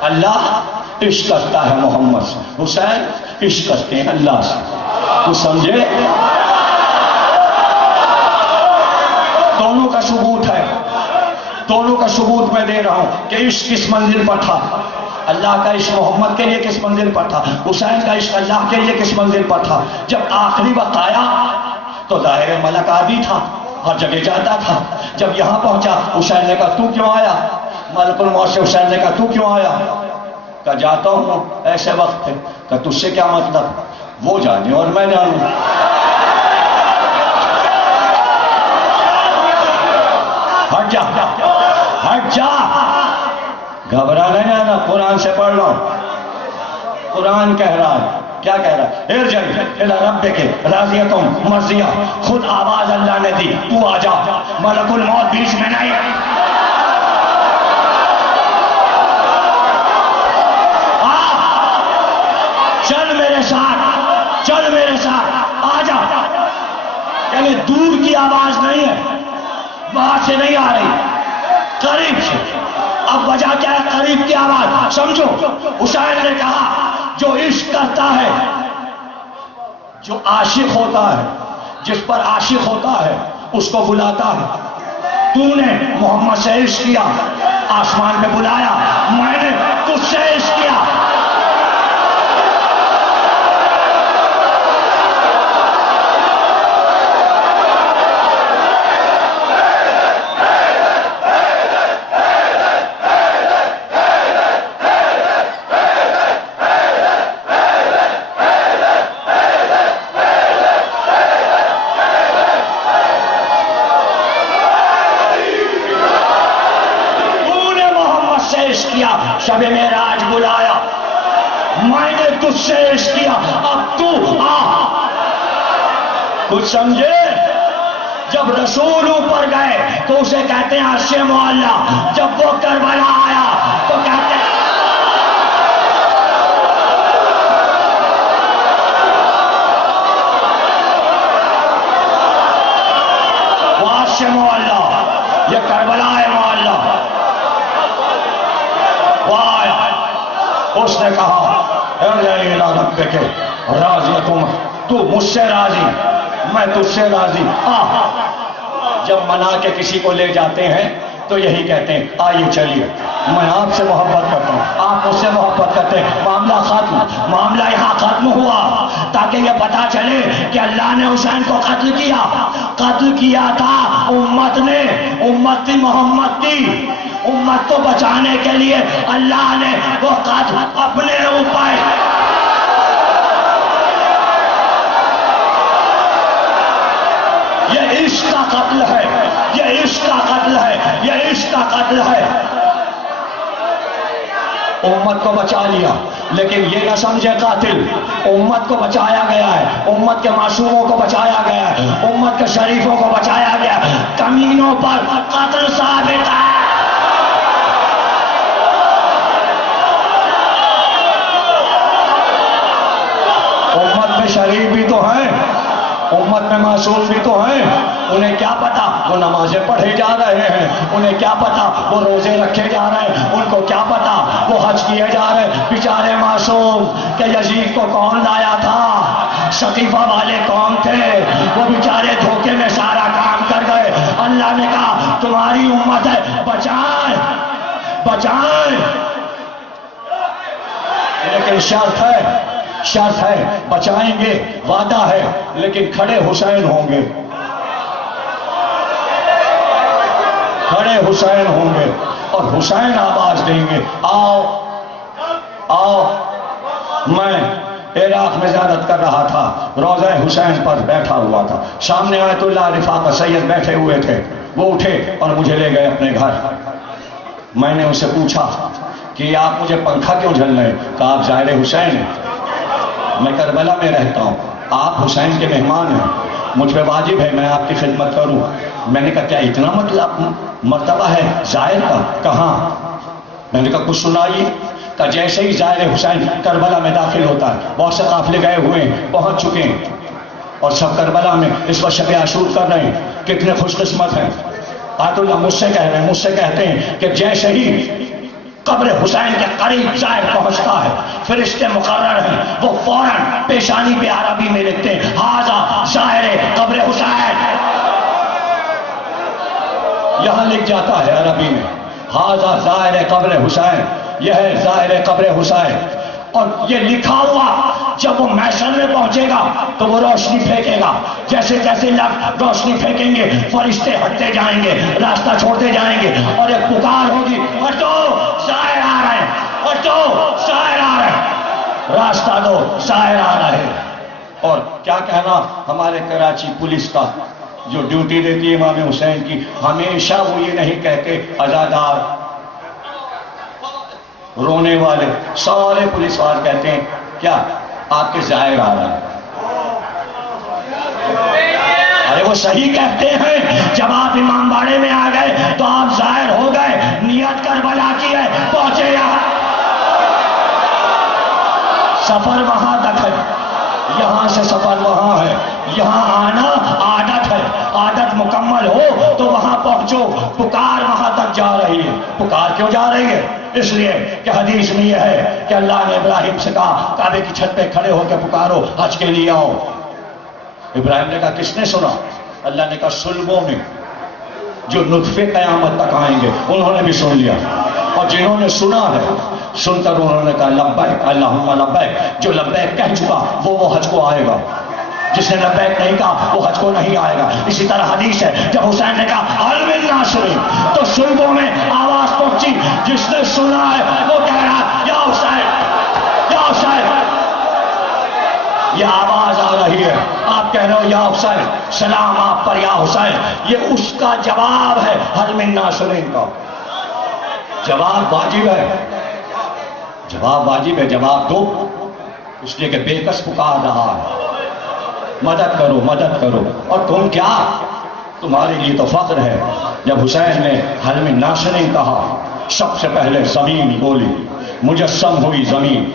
اللہ عشق کرتا ہے محمد سے، حسین عشق کرتے ہیں اللہ سے۔ تو سمجھے؟ دونوں کا ثبوت ہے، دونوں کا ثبوت میں دے رہا ہوں کہ عشق کس منزل پر تھا۔ اللہ کا عشق محمد کے لیے کس منزل پر تھا، حسین کا عشق اللہ کے لیے کس منزل پر تھا۔ جب آخری وقت آیا تو ظاہر ملک عادی تھا، ہر جگہ جاتا تھا۔ جب یہاں پہنچا حسین نے کہا تو کیوں آیا؟ ملک الموت سے حسین نے کہا تو کیوں آیا؟ کہا جاتا ہوں ایسے وقت پہ۔ کہا تجھ سے کیا مطلب؟ وہ جانے اور میں جانوں۔ ہٹ جا، ہٹ جا، گھبرا نہیں آنا، قرآن سے پڑھ لو۔ قرآن کہہ رہا ہے، کیا کہہ رہا ہے؟ ارجع الی ربک راضیۃ مرضیہ، خود آواز اللہ نے دی تو آ جا، ملک الموت بیچ میں نہیں۔ چل میرے ساتھ، چل میرے ساتھ، آ جا۔ یعنی دور کی آواز نہیں ہے، باہر سے نہیں آ رہی، قریب سے۔ اب وجہ کیا ہے قریب کی آواز؟ سمجھو، حسین نے کہا جو عشق کرتا ہے، جو عاشق ہوتا ہے، جس پر عاشق ہوتا ہے اس کو بلاتا ہے۔ تو نے محمد سے عشق کیا، آسمان میں بلایا، میں نے تجھ سے عشق کیا۔ شب معراج بلایا، میں نے تجھ سے عشق کیا، اب تو آ۔ کچھ سمجھے؟ جب رسول اوپر گئے تو اسے کہتے ہیں عرش معلیٰ، جب وہ کربلا آیا تو کہتے ہیں وہ عرش معلیٰ، یہ کربلا ہے معلیٰ۔ اس نے کہا ربک راضیۃ، تو مجھ سے راضی، میں تجھ سے راضی۔ جب منا کے کسی کو لے جاتے ہیں تو یہی کہتے ہیں آئیے چلیے، میں آپ سے محبت کرتا ہوں، آپ مجھ سے محبت کرتے ہیں، معاملہ ختم۔ معاملہ یہاں ختم ہوا تاکہ یہ پتا چلے کہ اللہ نے حسین کو قتل کیا، قتل کیا تھا امت نے، امت تھی، محمد تھی، امت کو بچانے کے لیے اللہ نے وہ قتل اپنے اوپر۔ یہ عشق کا قتل ہے، یہ عشق کا قتل ہے، یہ عشق کا قتل ہے۔ امت کو بچا لیا، لیکن یہ نہ سمجھے قاتل، امت کو بچایا گیا ہے، امت کے معصوموں کو بچایا گیا ہے، امت کے شریفوں کو بچایا گیا ہے، کمینوں پر قتل ثابت ہے۔ امت میں شریف بھی تو ہیں، امت میں معصوم بھی تو ہیں، انہیں کیا پتا وہ نمازیں پڑھے جا رہے ہیں، انہیں کیا پتا وہ روزے رکھے جا رہے ہیں، ان کو کیا پتا وہ حج کیے جا رہے ہیں۔ بیچارے معصوم کہ یزید کو کون لایا تھا، سقیفہ والے کون تھے، وہ بیچارے دھوکے میں سارا کام کر گئے۔ اللہ نے کہا تمہاری امت ہے، بچائیں بچائیں، لیکن شرط ہے، شرط ہے، بچائیں گے، وعدہ ہے، لیکن کھڑے حسین ہوں گے، کھڑے حسین ہوں گے اور حسین آواز دیں گے آؤ آؤ۔ میں عراق میں زیارت کر رہا تھا، روضہ حسین پر بیٹھا ہوا تھا، سامنے آیت اللہ رفاقہ سید بیٹھے ہوئے تھے، وہ اٹھے اور مجھے لے گئے اپنے گھر۔ میں نے ان سے پوچھا کہ آپ مجھے پنکھا کیوں جھل رہے ہیں؟ کہا آپ ظاہر حسین ہیں، میں کربلا میں رہتا ہوں، آپ حسین کے مہمان ہیں، مجھ پہ واجب ہے میں آپ کی خدمت کروں۔ میں نے کہا کیا اتنا مرتبہ ہے زائر کا؟ کہاں؟ میں نے کہا کچھ سنائیے۔ کہ جیسے ہی زائر حسین کربلا میں داخل ہوتا ہے، بہت سے قافلے گئے ہوئے ہیں، پہنچ چکے ہیں اور سب کربلا میں اس وقت شب عاشور کر رہے ہیں، کتنے خوش قسمت ہیں۔ آیت اللہ مجھ سے کہہ رہے ہیں، مجھ سے کہتے ہیں کہ جیسے ہی قبر حسین کے قریب زائر پہنچتا ہے، فرشتے مقرر ہیں، وہ فوراً پیشانی پہ عربی میں لکھتے ہیں ھذا زائر قبر حسین۔ یہاں لکھ جاتا ہے عربی میں ھذا زائر قبر حسین، یہ ہے زائر قبر حسین۔ اور یہ لکھا ہوا جب وہ محشر میں پہنچے گا تو وہ روشنی پھینکے گا، جیسے جیسے لوگ روشنی پھینکیں گے فرشتے ہٹتے جائیں گے، راستہ چھوڑتے جائیں گے، اور ایک پکار ہوگی ہٹو زائر آ رہے ہیں، ہٹو زائر آ رہے ہیں، راستہ دو زائر آ رہے ہیں۔ اور کیا کہنا ہمارے کراچی پولیس کا جو ڈیوٹی دیتی ہے امام حسین کی، ہمیشہ وہ یہ نہیں کہتے عزادار رونے والے، سارے پولیس والے کہتے ہیں کیا آپ کے زائر آ رہا ہے۔ ارے وہ صحیح کہتے ہیں، جب آپ امام باڑے میں آ گئے تو آپ ظاہر ہو گئے، نیت کربلا کی ہے، پہنچے یہاں، سفر وہاں تک ہے، یہاں سے سفر وہاں ہے، یہاں آنا عادت ہے، عادت مکمل ہو تو وہاں پہنچو۔ پکار وہاں تک جا رہی ہے، پکار کیوں جا رہی ہے؟ اس لیے کہ حدیث میں یہ ہے کہ اللہ نے ابراہیم سے کہا کعبے کی چھت پہ کھڑے ہو کے پکارو حج کے لیے آؤ۔ ابراہیم نے کہا کس نے سنا؟ اللہ نے کہا سلبوں میں جو نطفے قیامت تک آئیں گے انہوں نے بھی سن لیا، اور جنہوں نے سنا ہے سن کر انہوں نے کہا لبیک اللہم لبیک، جو لبیک کہہ چکا وہ حج کو آئے گا، جس نے لبیک نہیں کہا وہ حج کو نہیں آئے گا۔ اسی طرح حدیث ہے جب حسین نے کہا حل من ناصرین تو سلبوں میں آواز پہنچی، جس نے سنا ہے وہ کہہ رہا ہے یا حسین یا حسین، یہ آواز آ رہی ہے، آپ کہہ رہے ہو یا حسین، سلام آپ پر یا حسین، یہ اس کا جواب ہے حل من ناصرین کا۔ جواب واجب ہے، جواب واجب ہے، جواب دو، اس لیے کہ بے کس پکار رہا ہے مدد کرو مدد کرو۔ اور تم کیا، تمہارے لیے تو فخر ہے۔ جب حسین نے حل من ناصرین کہا سب سے پہلے زمین بولی، مجسم ہوئی زمین،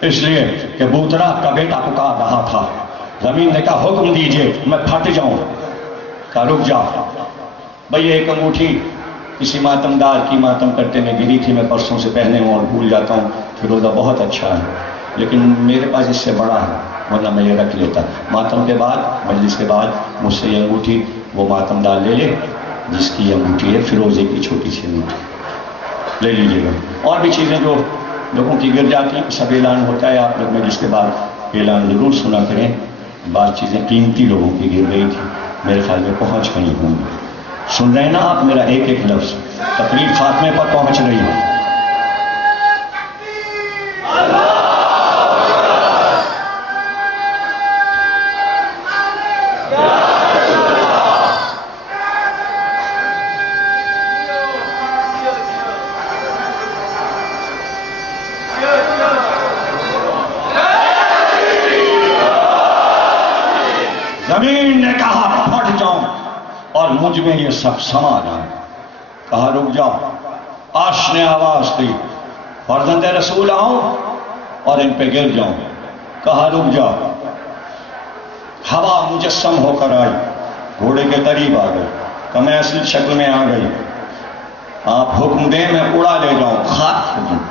اس لیے کہ بوترا کا بیٹا پکار رہا تھا۔ زمین نے کہا حکم دیجئے میں پھٹ جاؤں، کہا رک جا بھئی، ایک انگوٹھی کسی ماتمدار کی ماتم کرتے میں گری تھی، میں پرسوں سے پہنے ہوں اور بھول جاتا ہوں، فیروزہ بہت اچھا ہے لیکن میرے پاس اس سے بڑا ہے، ورنہ میں یہ رکھ لیتا۔ ماتم کے بعد، مجلس کے بعد مجھ سے یہ انگوٹھی وہ ماتم دار لے لے جس کی انگوٹھی ہے فیروزے کی چھوٹی سی انگوٹھی، لے لیجیے گا۔ اور بھی چیزیں جو لوگوں کی گر جاتی سب اعلان ہوتا ہے، آپ لوگ مجلس کے بعد اعلان ضرور سنا کریں۔ بعض چیزیں قیمتی لوگوں کی گر گئی تھی، میرے خیال میں پہنچ گئی ہوں گی۔ سن رہے ہیں نا آپ میرا ایک ایک لفظ؟ تقریب خاتمے پر پہنچ رہی ہے۔ زمین نے کہا پھٹ جاؤں اور مجھ میں یہ سب سما جائے، کہا رک جاؤ۔ عرش نے آواز دی فرزند رسول آؤں اور ان پہ گر جاؤں، کہا رک جاؤ۔ ہوا مجسم ہو کر آئی، گھوڑے کے قریب آ گئی، کہ میں اصل شکل میں آ گئی، آپ حکم دیں میں اڑا لے جاؤں، خاک ہو جاؤں۔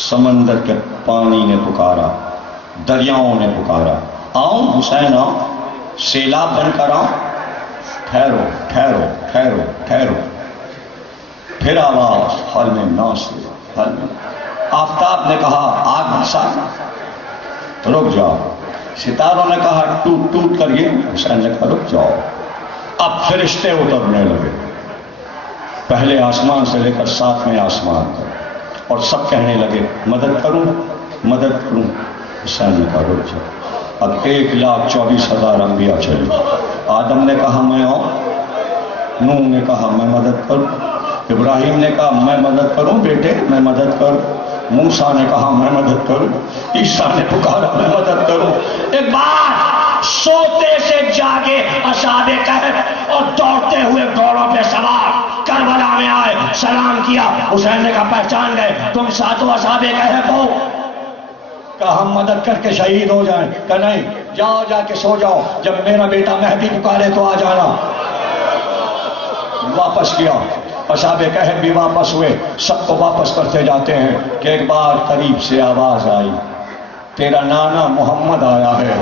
سمندر کے پانی نے پکارا، دریاؤں نے پکارا، آؤں حسین آؤں، سیلاب بن کر آؤں، ٹھہرو ٹھہرو ٹھہرو ٹھہرو۔ پھر آواز حل میں ناصر، حل میں۔ آفتاب نے کہا آگ بھسا، رک جاؤ۔ ستاروں نے کہا ٹوٹ ٹوٹ کر گئے، حسین نے کہا رک جاؤ۔ اب فرشتے اترنے لگے، پہلے آسمان سے لے کر 7ویں آسمان تک، اور سب کہنے لگے مدد کروں مدد کروں۔ حسین نے کہا رک جاؤ۔ اب 1,24,000 انبیاء چلے، آدم نے کہا میں آؤں، نوح نے کہا میں مدد کروں، ابراہیم نے کہا میں مدد کروں بیٹے میں مدد کروں، موسیٰ نے کہا میں مدد کروں، عیسیٰ نے پکارا میں مدد کروں۔ ایک بار سوتے سے جاگے اصحاب کہف اور دوڑتے ہوئے گھوڑوں پہ سوار کربلا میں آئے، سلام کیا۔ حسین نے کہا پہچان گئے تم ساتوں اصحاب کہف ہو؟ کہا ہم مدد کر کے شہید ہو جائیں، کہ نہیں جاؤ جا کے سو جاؤ، جب میرا بیٹا مہدی پکارے تو آ جانا۔ واپس کیا، اصحاب کہف بھی واپس ہوئے، سب کو واپس کرتے جاتے ہیں کہ ایک بار قریب سے آواز آئی تیرا نانا محمد آیا ہے۔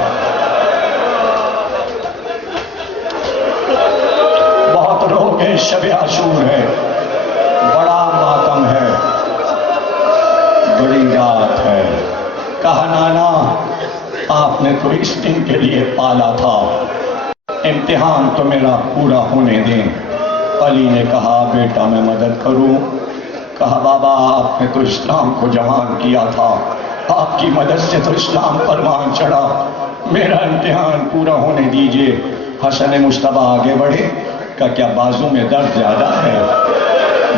بہت لوگ ہیں، شب عاشور ہے، بڑا ماتم ہے، بڑی رات ہے۔ کہا نانا آپ نے تو اس دن کے لیے پالا تھا، امتحان تو میرا پورا ہونے دیں۔ علی نے کہا بیٹا میں مدد کروں؟ کہا بابا آپ نے تو اسلام کو جوان کیا تھا، آپ کی مدد سے تو اسلام پروان چڑھا، میرا امتحان پورا ہونے دیجئے۔ حسن مصطفیٰ آگے بڑھے، کہ کیا بازو میں درد زیادہ ہے؟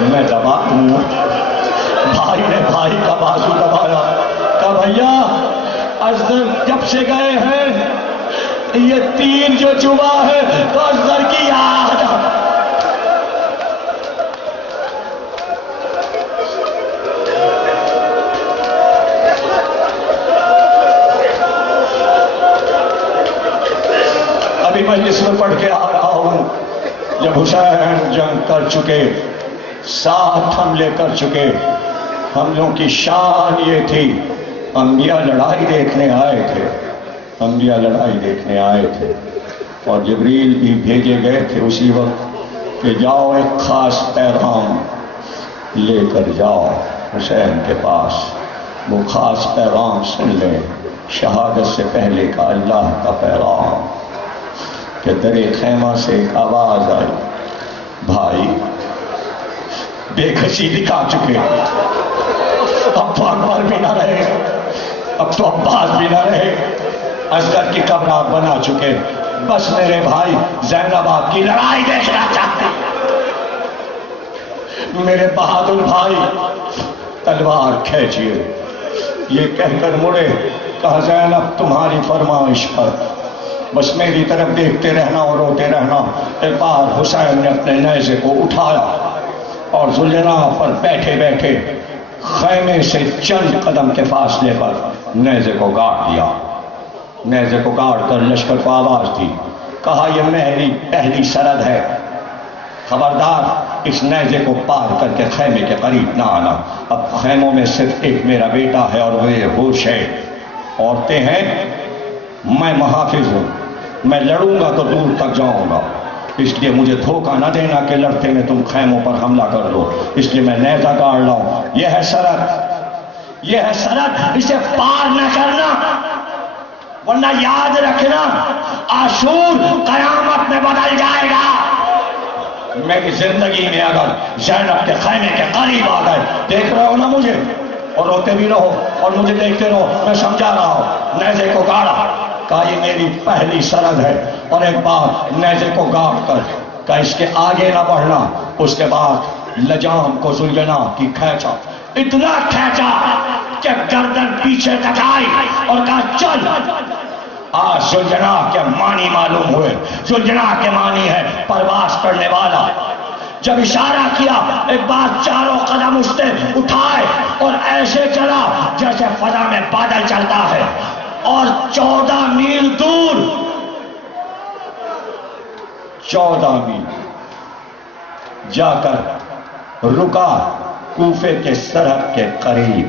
میں دبا ہوں۔ بھائی نے بھائی کا بازو دبایا، کہا بھیا ازدر جب سے گئے ہیں یہ تیر جو چبا ہے تو ازدر کی یاد۔ ابھی مجلس میں پڑھ کے آ رہا ہوں، جب حسین جنگ کر چکے، 7 حملے کر چکے، حملوں کی شان یہ تھی انبیاء لڑائی دیکھنے آئے تھے، انبیاء لڑائی دیکھنے آئے تھے، اور جبریل بھی بھیجے گئے تھے اسی وقت کہ جاؤ ایک خاص پیغام لے کر جاؤ حسین کے پاس، وہ خاص پیغام سن لیں، شہادت سے پہلے کا اللہ کا پیغام۔ کہ درے خیمہ سے ایک آواز آئی بھائی بے کسی دکھا چکے، اب تو اکبر بھی نہ رہے، اب تو عباس بھی نہ رہے، اصغر کی قبر آپ بنا چکے، بس میرے بھائی زینب آپ کی لڑائی دیکھنا چاہتے ہیں، میرے بہادر بھائی تلوار کھینچیے۔ یہ کہہ کر مڑے، کہا زینب تمہاری فرمائش پر بس میری طرف دیکھتے رہنا اور روتے رہنا۔ ایک بار حسین نے اپنے نیزے کو اٹھایا اور ذوالجناح پر بیٹھے بیٹھے خیمے سے چند قدم کے فاصلے پر نیزے کو گاڑ دیا۔ نیزے کو گاڑ کر لشکر کو آواز دی، کہا یہ میری پہلی سرحد ہے، خبردار اس نیزے کو پار کر کے خیمے کے قریب نہ آنا. اب خیموں میں صرف ایک میرا بیٹا ہے اور وہ ہوش ہے. عورتیں ہیں، میں محافظ ہوں، میں لڑوں گا تو دور تک جاؤں گا، اس لیے مجھے دھوکہ نہ دینا کہ لڑتے میں تم خیموں پر حملہ کر دو، اس لیے میں نیزہ گاڑ لاؤں. یہ ہے سرحد، یہ ہے سرحد، اسے پار نہ کرنا، ورنہ یاد رکھنا عاشور قیامت میں بدل جائے گا. میری زندگی میں اگر زینب کے خیمے کے قریب آ گئے، دیکھ رہے ہو نا مجھے، اور روتے بھی رہو اور مجھے دیکھتے رہو، میں سمجھا رہا ہوں. نیزے کو گاڑا، کہا یہ میری پہلی سرحد ہے، اور ایک بار نیزے کو گاڑ کر کہا اس کے آگے نہ بڑھنا. اس کے بعد لجام کو زلینا کی کھینچا، اتنا کھینچا کہ گردن پیچھے تک آئی، اور کہا چل. آج زلجنا کے معنی معلوم ہوئے. زلجنا کے معنی ہے پرواز کرنے والا. جب اشارہ کیا ایک بار چاروں قدم اس نے اٹھائے اور ایسے چلا جیسے فضا میں بادل چلتا ہے، اور 14 میل دور، 14 میل جا کر رکا کوفے کے سرحد کے قریب،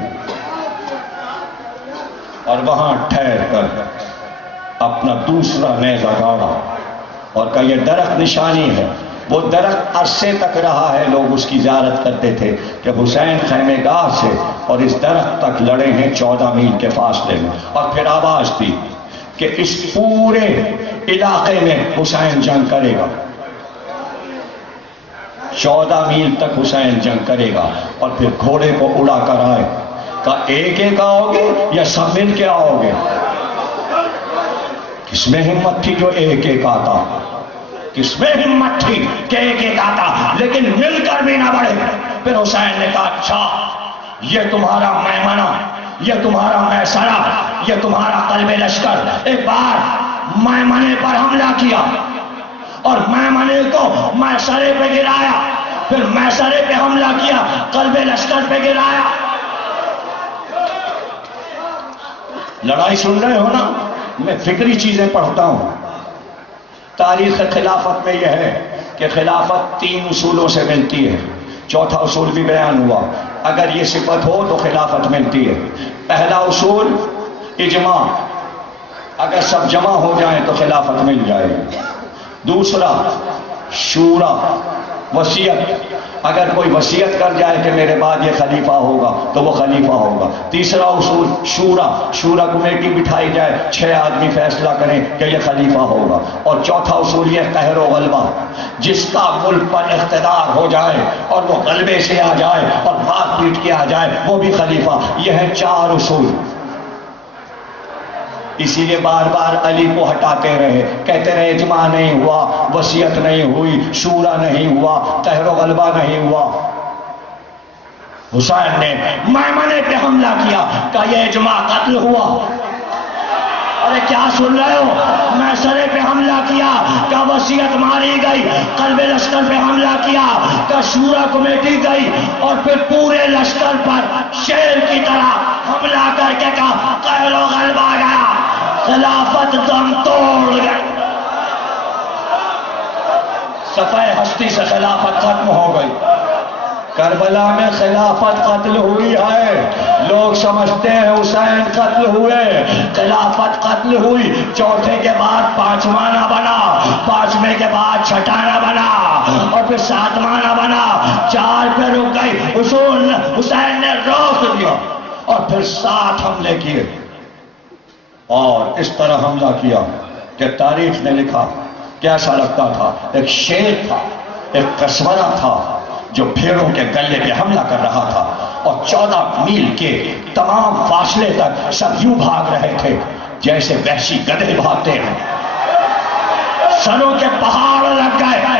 اور وہاں ٹھہر کر اپنا دوسرا نیزہ گاڑا اور کہا یہ درخت نشانی ہے. وہ درخت عرصے تک رہا ہے، لوگ اس کی زیارت کرتے تھے کہ حسین خیمے گاہ سے اور اس درخت تک لڑے ہیں 14 میل کے فاصلے میں. اور پھر آواز دی کہ اس پورے علاقے میں حسین جنگ کرے گا، 14 میل تک حسین جنگ کرے گا. اور پھر گھوڑے کو اڑا کر آئے. کہا ایک ایک آؤ گے یا سب مل کے آؤ گے؟ کس میں ہمت تھی جو ایک ایک آتا؟ کس میں ہمت تھی کہ ایک ایک آتا لیکن مل کر بھی نہ بڑھے؟ پھر حسین نے کہا اچھا، یہ تمہارا میمنہ، یہ تمہارا میسرہ، یہ تمہارا قلب لشکر ایک بار میمنے پر حملہ کیا اور میمنے کو میسرے پہ گرایا، پھر میسرے پہ حملہ کیا، قلب لشکر پہ گرایا. لڑائی سن رہے ہو نا؟ میں فکری چیزیں پڑھتا ہوں. تاریخ خلافت میں یہ ہے کہ خلافت 3 اصولوں سے ملتی ہے. چوتھا اصول بھی بیان ہوا، اگر یہ صفت ہو تو خلافت ملتی ہے. پہلا اصول اجماع، اگر سب جمع ہو جائیں تو خلافت مل جائے گی. دوسرا شورا، وصیت، اگر کوئی وصیت کر جائے کہ میرے بعد یہ خلیفہ ہوگا تو وہ خلیفہ ہوگا. تیسرا اصول شورا، شورا کمیٹی بٹھائی جائے، 6 آدمی فیصلہ کریں کہ یہ خلیفہ ہوگا. اور چوتھا اصول یہ قہر و غلبہ، جس کا ملک پر اقتدار ہو جائے اور وہ غلبے سے آ جائے اور بات پیٹ کے آ جائے وہ بھی خلیفہ. یہ ہیں 4 اصول. اسی لیے بار بار علی کو ہٹاتے رہے، کہتے رہے اجماع نہیں ہوا، وصیت نہیں ہوئی، شورا نہیں ہوا، قہر و غلبہ نہیں ہوا. حسین نے میمنے پہ حملہ کیا، کہا یہ اجماع قتل ہوا. ارے کیا سن رہے ہو؟ میسرے پہ حملہ کیا، کہا وصیت ماری گئی. قلب لشکر پہ حملہ کیا، کہا شورا کمیٹی گئی. اور پھر پورے لشکر پر شیر کی طرح حملہ کر کے کہا قہر و غلبہ گیا، خلافت دم توڑ گئی. صفحہ ہستی سے خلافت ختم ہو گئی. کربلا میں خلافت قتل ہوئی ہے، لوگ سمجھتے ہیں حسین قتل ہوئے، خلافت قتل ہوئی. چوتھے کے بعد 5واں نہ بنا، 5ویں کے بعد 6ٹھا نہ بنا، اور پھر 7واں نہ بنا، 4 پہ رک گئی. حسین نے روک دیا اور پھر 7 حملے کیے، اور اس طرح حملہ کیا کہ تاریخ نے لکھا کیسا لگتا تھا. ایک شیر تھا، ایک کسورا تھا جو بھیڑوں کے گلے پہ حملہ کر رہا تھا، اور 14 میل کے تمام فاصلے تک سب یوں بھاگ رہے تھے جیسے وحشی گدھے بھاگتے ہیں. سروں کے پہاڑ لگ گئے،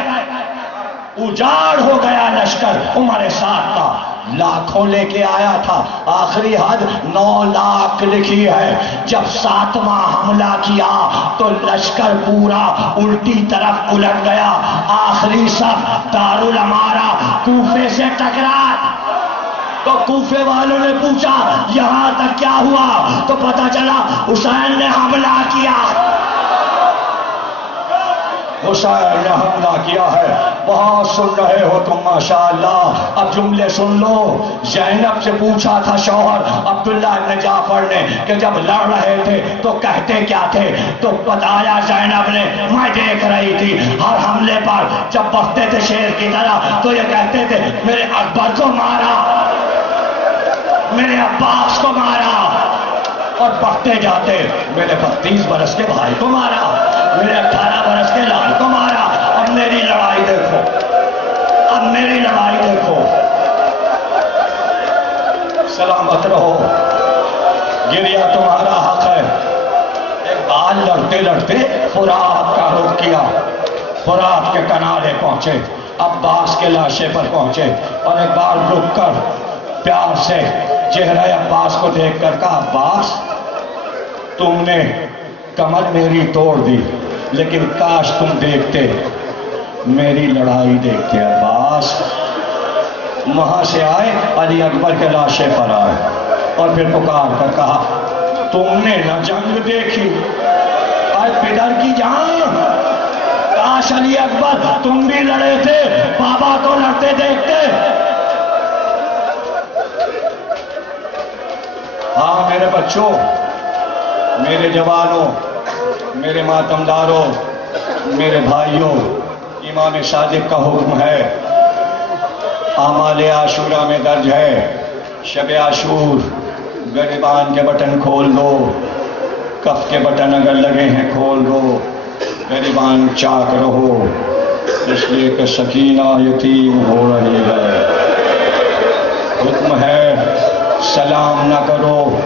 اجاڑ ہو گیا لشکر. عمر ساتھ کا لاکھوں لے کے آیا تھا، آخری حد 9 لاکھ لکھی ہے. جب 7واں حملہ کیا تو لشکر پورا الٹی طرف الٹ گیا. آخری صف دارالامارہ کوفے سے ٹکرا تو کوفے والوں نے پوچھا یہاں تک کیا ہوا، تو پتا چلا حسین نے حملہ کیا. حسین نے حملہ کیا ہے. بہت سن رہے ہو تم ماشاءاللہ. اب جملے سن لو. زینب سے پوچھا تھا شوہر عبداللہ بن جعفر نے کہ جب لڑ رہے تھے تو کہتے کیا تھے؟ تو بتایا زینب نے میں دیکھ رہی تھی ہر حملے پر جب بڑھتے تھے شیر کی طرح تو یہ کہتے تھے میرے اکبر کو مارا، میرے عباس کو مارا، اور بڑھتے جاتے میرے 32 برس کے بھائی کو مارا، میرے 18 برس کے لال کو مارا. اب میری لڑائی دیکھو، اب میری لڑائی دیکھو. سلامت رہو، گریا تمہارا حق ہے. ایک بار لڑتے لڑتے فرات کا رخ کیا، فرات کے کنارے پہنچے، عباس کے لاشے پر پہنچے اور ایک بار رک کر پیار سے چہرہ عباس کو دیکھ کر کہا عباس تم نے کمر میری توڑ دی لیکن کاش تم دیکھتے میری لڑائی دیکھتے. عباس وہاں سے آئے، علی اکبر کے لاشے پر آئے اور پھر پکار کر کہا تم نے نہ جنگ دیکھی، آج پدر کی جان، کاش علی اکبر تم بھی لڑے تھے، بابا کو لڑتے دیکھتے. ہاں میرے بچوں، میرے جوانوں، میرے ماتمداروں، میرے بھائیوں، امام صادق کا حکم ہے، اعمال عاشورہ میں درج ہے، شب عاشور گریبان کے بٹن کھول دو، کف کے بٹن اگر لگے ہیں کھول دو، گریبان چاک رہو، اس لیے کہ سکینہ یتیم ہو رہی ہے. حکم ہے سلام نہ کرو.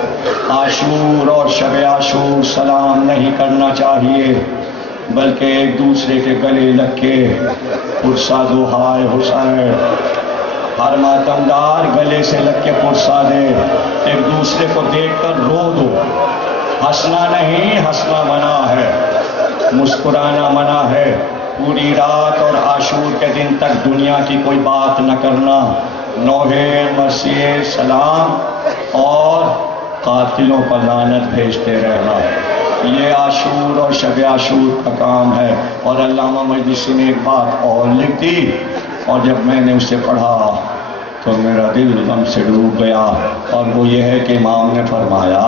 عاشور اور شب عاشور سلام نہیں کرنا چاہیے بلکہ ایک دوسرے کے گلے لگ کے پرسا دو ہائے حسین. ہر ماتمدار گلے سے لگ کے پرسا دے، ایک دوسرے کو دیکھ کر رو دو. ہنسنا نہیں، ہنسنا منع ہے، مسکرانا منع ہے. پوری رات اور عاشور کے دن تک دنیا کی کوئی بات نہ کرنا، نوحے مسیح سلام اور قاتلوں پر لعنت بھیجتے رہنا، یہ عاشور اور شب عاشور کا کام ہے. اور علامہ مجلسی نے ایک بات اور لکھ دی اور جب میں نے اسے پڑھا تو میرا دل غم سے ڈوب گیا، اور وہ یہ ہے کہ امام نے فرمایا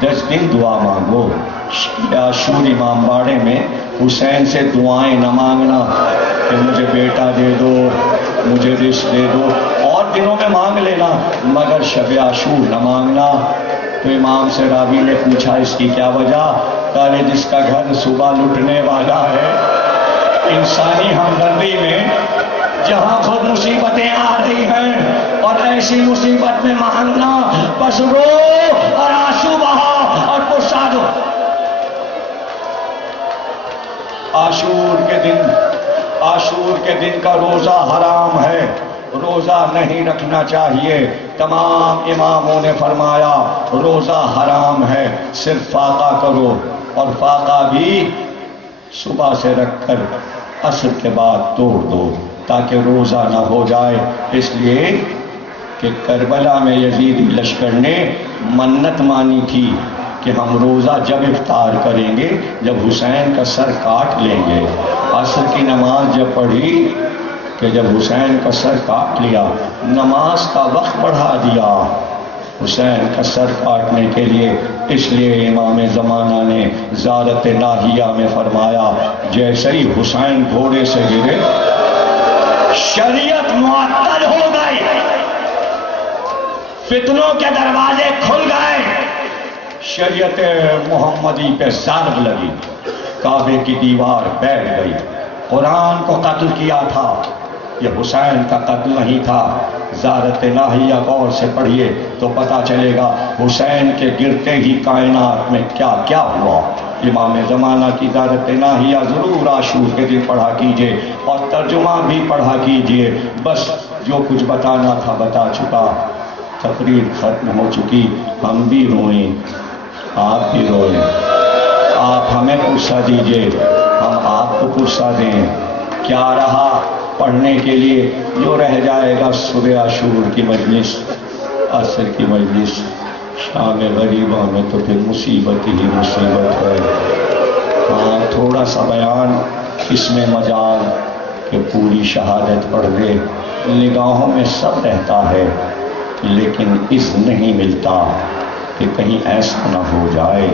10 دن دعا مانگو. شب عاشور امام باڑے میں حسین سے دعائیں نہ مانگنا کہ مجھے بیٹا دے دو، مجھے رزق دے دو، اور دنوں میں مانگ لینا مگر شب عاشور نہ مانگنا. تو امام سے راوی نے پوچھا اس کی کیا وجہ؟ کہا جس کا گھر صبح لٹنے والا ہے. انسانی ہمدردی میں جہاں خود مصیبتیں آ رہی ہیں اور ایسی مصیبت میں مانگنا، بس رو اور آنسو بہا اور پرسا دو. عاشور کے دن کا روزہ حرام ہے، روزہ نہیں رکھنا چاہیے. تمام اماموں نے فرمایا روزہ حرام ہے، صرف فاقہ کرو، اور فاقہ بھی صبح سے رکھ کر عصر کے بعد توڑ دو تاکہ روزہ نہ ہو جائے. اس لیے کہ کربلا میں یزیدی لشکر نے منت مانی تھی کہ ہم روزہ جب افطار کریں گے جب حسین کا سر کاٹ لیں گے. عصر کی نماز جب پڑھی کہ جب حسین کا سر کاٹ لیا، نماز کا وقت بڑھا دیا حسین کا سر کاٹنے کے لیے. اس لیے امام زمانہ نے زیارت ناہیہ میں فرمایا جیسے ہی حسین گھوڑے سے گرے شریعت معطل ہو گئی، فتنوں کے دروازے کھل گئے، شریعت محمدی پہ ضرب لگی، کعبے کی دیوار بیٹھ گئی. قرآن کو قتل کیا تھا، یہ حسین کا قتل نہیں تھا. زیارت ناہیہ غور سے پڑھیے تو پتا چلے گا حسین کے گرتے ہی کائنات میں کیا کیا ہوا. امام زمانہ کی زیارت ناہیہ ضرور عاشور کے دن پڑھا کیجئے اور ترجمہ بھی پڑھا کیجئے. بس جو کچھ بتانا تھا بتا چکا، تقریر ختم ہو چکی. ہم بھی روئیں، آپ بھی روئیں، آپ ہمیں پرسہ دیجئے، ہم آپ کو پرسہ دیں. کیا رہا پڑھنے کے لیے؟ جو رہ جائے گا صبح عاشور کی مجلس، عصر کی مجلس، شام غریبہ میں تو پھر مصیبت ہی مصیبت ہے. ہاں تھوڑا سا بیان اس میں مجال کہ پوری شہادت پڑھ دے، نگاہوں میں سب رہتا ہے لیکن اذن نہیں ملتا کہ کہیں ایسا نہ ہو جائے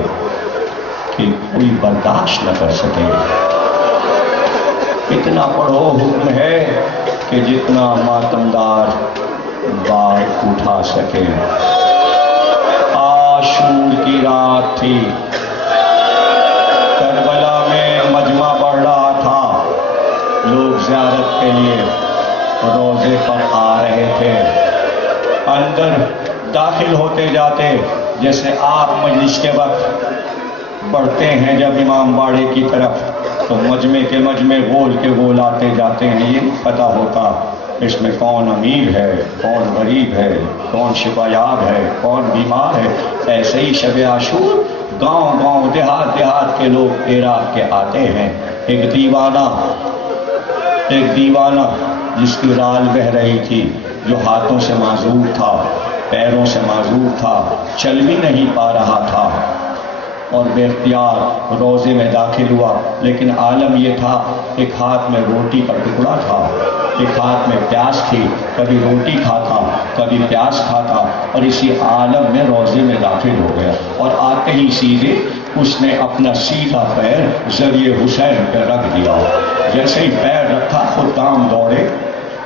کہ کوئی برداشت نہ کر سکے۔ اتنا پڑھو حکم ہے کہ جتنا ماتمدار بار اٹھا سکے۔ عاشور کی رات تھی، کربلا میں مجمع بڑھ رہا تھا، لوگ زیارت کے لیے روزے پر آ رہے تھے۔ اندر داخل ہوتے جاتے جیسے آپ مجلس کے وقت بڑھتے ہیں جب امام باڑے کی طرف، تو مجمع کے مجمع گول کے گول آتے جاتے ہیں، یہ نہیں پتہ ہوتا اس میں کون امیر ہے، کون غریب ہے، کون شفا یاب ہے، کون بیمار ہے۔ ایسے ہی شب عاشور گاؤں گاؤں دیہات دیہات کے لوگ عراق کے آتے ہیں۔ ایک دیوانہ جس کی رال بہہ رہی تھی، جو ہاتھوں سے معذور تھا، پیروں سے معذور تھا، چل بھی نہیں پا رہا تھا، اور بے اختیار روزے میں داخل ہوا۔ لیکن عالم یہ تھا، ایک ہاتھ میں روٹی کا ٹکڑا تھا، ایک ہاتھ میں پیاس تھی، کبھی روٹی کھاتا کبھی پیاس کھاتا، اور اسی عالم میں روزے میں داخل ہو گیا۔ اور آتے ہی سیدھے اس نے اپنا سیدھا پیر ذریعہ حسین پہ رکھ دیا۔ جیسے ہی پیر رکھا خود کام دوڑے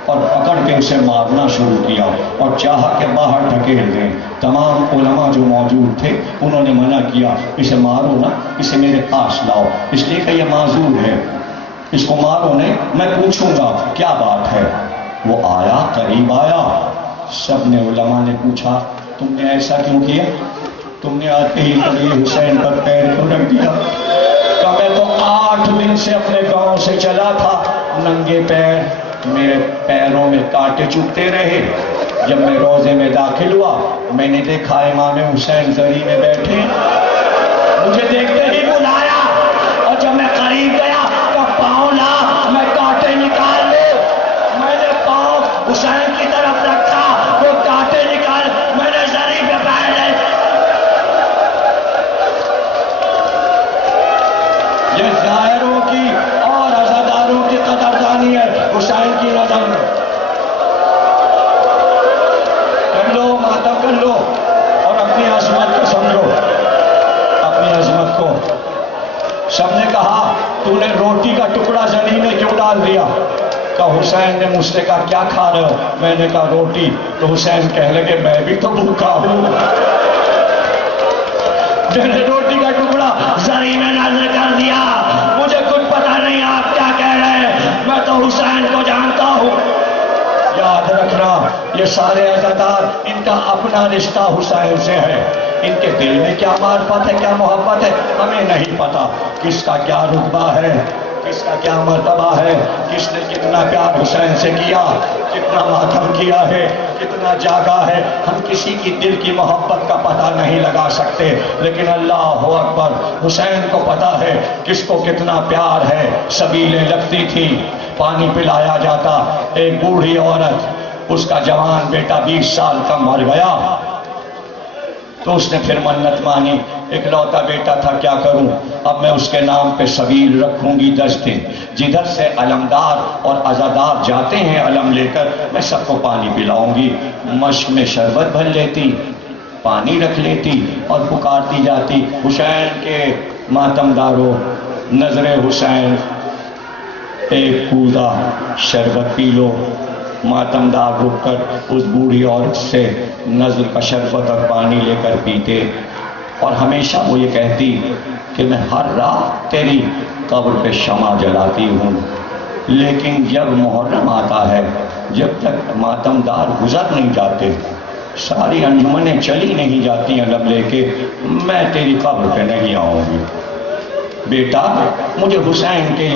اور پکڑ کے اسے مارنا شروع کیا، اور چاہا کہ باہر دھکیل دیں۔ تمام علماء جو موجود تھے انہوں نے منع کیا، اسے مارو نا، اسے میرے پاس لاؤ، اس لیے کہ یہ معذور ہے، اس کو مارو نہیں، میں پوچھوں گا کیا بات ہے۔ وہ آیا، قریب آیا، سب نے علماء نے پوچھا تم نے ایسا کیوں کیا؟ تم نے آتے ہی کبھی حسین پر پیر کیوں رکھ دیا؟ کہ میں تو 8 دن سے اپنے گاؤں سے چلا تھا ننگے پیر، میرے پیروں میں کانٹے چبھتے رہے۔ جب میں روزے میں داخل ہوا میں نے دیکھا امام حسین زری میں بیٹھے، مجھے دیکھتے ہی بلایا، اور جب میں قریب گیا تو پاؤں لا میں کانٹے نکال لے، میں نے پاؤں حسین کی طرف رکھا، وہ کانٹے نکال میں نے زری پہ پیر لے۔ یہ ظاہروں کی اور عزاداروں کی قدردانی ہے حسین کی نظر میں۔ کر لو ماتم کر لو، اور اپنی عظمت کو سمجھو، اپنی عظمت کو۔ سب نے کہا تو نے روٹی کا ٹکڑا زمین میں کیوں ڈال دیا؟ کہ حسین نے مجھ سے کہا کیا کھا رہے ہو؟ میں نے کہا روٹی۔ تو حسین کہنے لگے میں بھی تو بھوکا ہوں، میں نے روٹی کا ٹکڑا زری میں نازل کر دیا، مجھے کچھ پتا نہیں آپ کیا کہہ رہے ہیں، میں تو حسین کو جانتا ہوں۔ یاد رکھنا یہ سارے عزادار ان کا اپنا رشتہ حسین سے ہے، ان کے دل میں کیا معرفت ہے، کیا محبت ہے ہمیں نہیں پتا، کس کا کیا رتبہ ہے، کس کا کیا مرتبہ ہے، کس نے کتنا پیار حسین سے کیا، کتنا ماتم کیا ہے، کتنا جاگا ہے، ہم کسی کی دل کی محبت کا پتہ نہیں لگا سکتے، لیکن اللہ اکبر حسین کو پتہ ہے کس کو کتنا پیار ہے۔ سبیلیں لگتی تھی، پانی پلایا جاتا، ایک بوڑھی عورت، اس کا جوان بیٹا 20 سال کا مر گیا، تو اس نے پھر منت مانی، اکلوتا بیٹا تھا، کیا کروں، اب میں اس کے نام پہ سبیل رکھوں گی 10 دن، جدھر سے علمدار اور عزادار جاتے ہیں علم لے کر، میں سب کو پانی پلاؤں گی۔ مشک میں شربت بھر لیتی، پانی رکھ لیتی اور پکارتی جاتی، حسین کے ماتمدارو، نظر حسین، ایک کوزہ شربت پی لو۔ ماتمدار رک کر اس بوڑھی عورت سے نظر کا شربت اور پانی لے کر پیتے، اور ہمیشہ وہ یہ کہتی کہ میں ہر رات تیری قبر پہ شمع جلاتی ہوں، لیکن جب محرم آتا ہے، جب تک ماتمدار گزر نہیں جاتے، ساری انجمنیں چلی نہیں جاتی ہیں لب لے کے، میں تیری قبر پہ نہیں آؤں گی۔ بیٹا مجھے حسین کے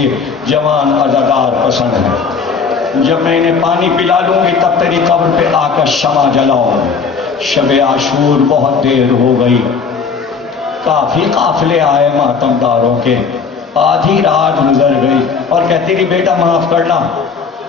جوان عزادار پسند ہیں، جب میں انہیں پانی پلا لوں گی تب تیری قبر پہ آ کر شمع جلاؤں گی۔ شب عاشور بہت دیر ہو گئی، کافی قافلے آئے ماتمداروں کے، آدھی رات گزر گئی، اور کہتی رہی بیٹا معاف کرنا،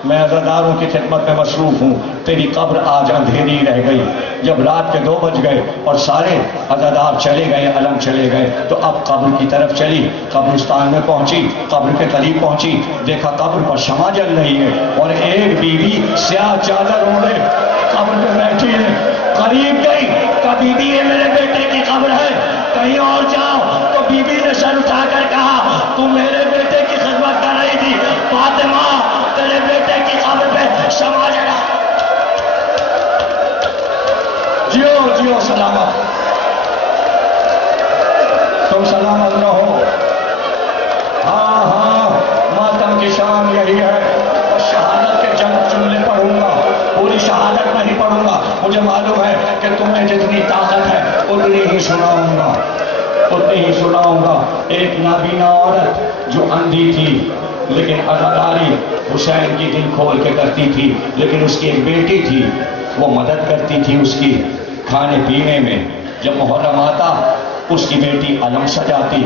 میں عزاداروں کی خدمت میں مصروف ہوں، تیری قبر آج اندھیری رہ گئی۔ جب رات کے 2 بج گئے اور سارے عزادار چلے گئے، علم چلے گئے، تو اب قبر کی طرف چلی، قبرستان میں پہنچی، قبر کے قریب پہنچی، دیکھا قبر پر شمع جل رہی ہے اور ایک بیوی سیاہ چادر اوڑھے قبر پہ بیٹھی ہے۔ قریب گئی، کہا بی بی یہ میرے بیٹے کی قبر ہے، کہیں اور جاؤ۔ تو بی بی نے سر اٹھا کر کہا تو میرے بیٹے کی خدمت کر رہی تھی، فاطمہ تیرے بیٹے کی قبر پہ شمع جلا۔ جیو جیو سلامت، تم سلامت رہو۔ ہاں ہاں، ماتم کی شان یہی ہے۔ شہادت کے چند جملے پڑھوں گا، پوری شہادت نہیں پڑھوں گا، مجھے معلوم ہے کہ تمہیں جتنی طاقت ہے اتنی ہی سناؤں گا، اتنی ہی سناؤں گا۔ ایک نابینا عورت جو اندھی تھی لیکن عزاداری حسین کی دل کھول کے کرتی تھی، لیکن اس کی ایک بیٹی تھی، وہ مدد کرتی تھی اس کی کھانے پینے میں۔ جب محرم آتا اس کی بیٹی علم سجاتی،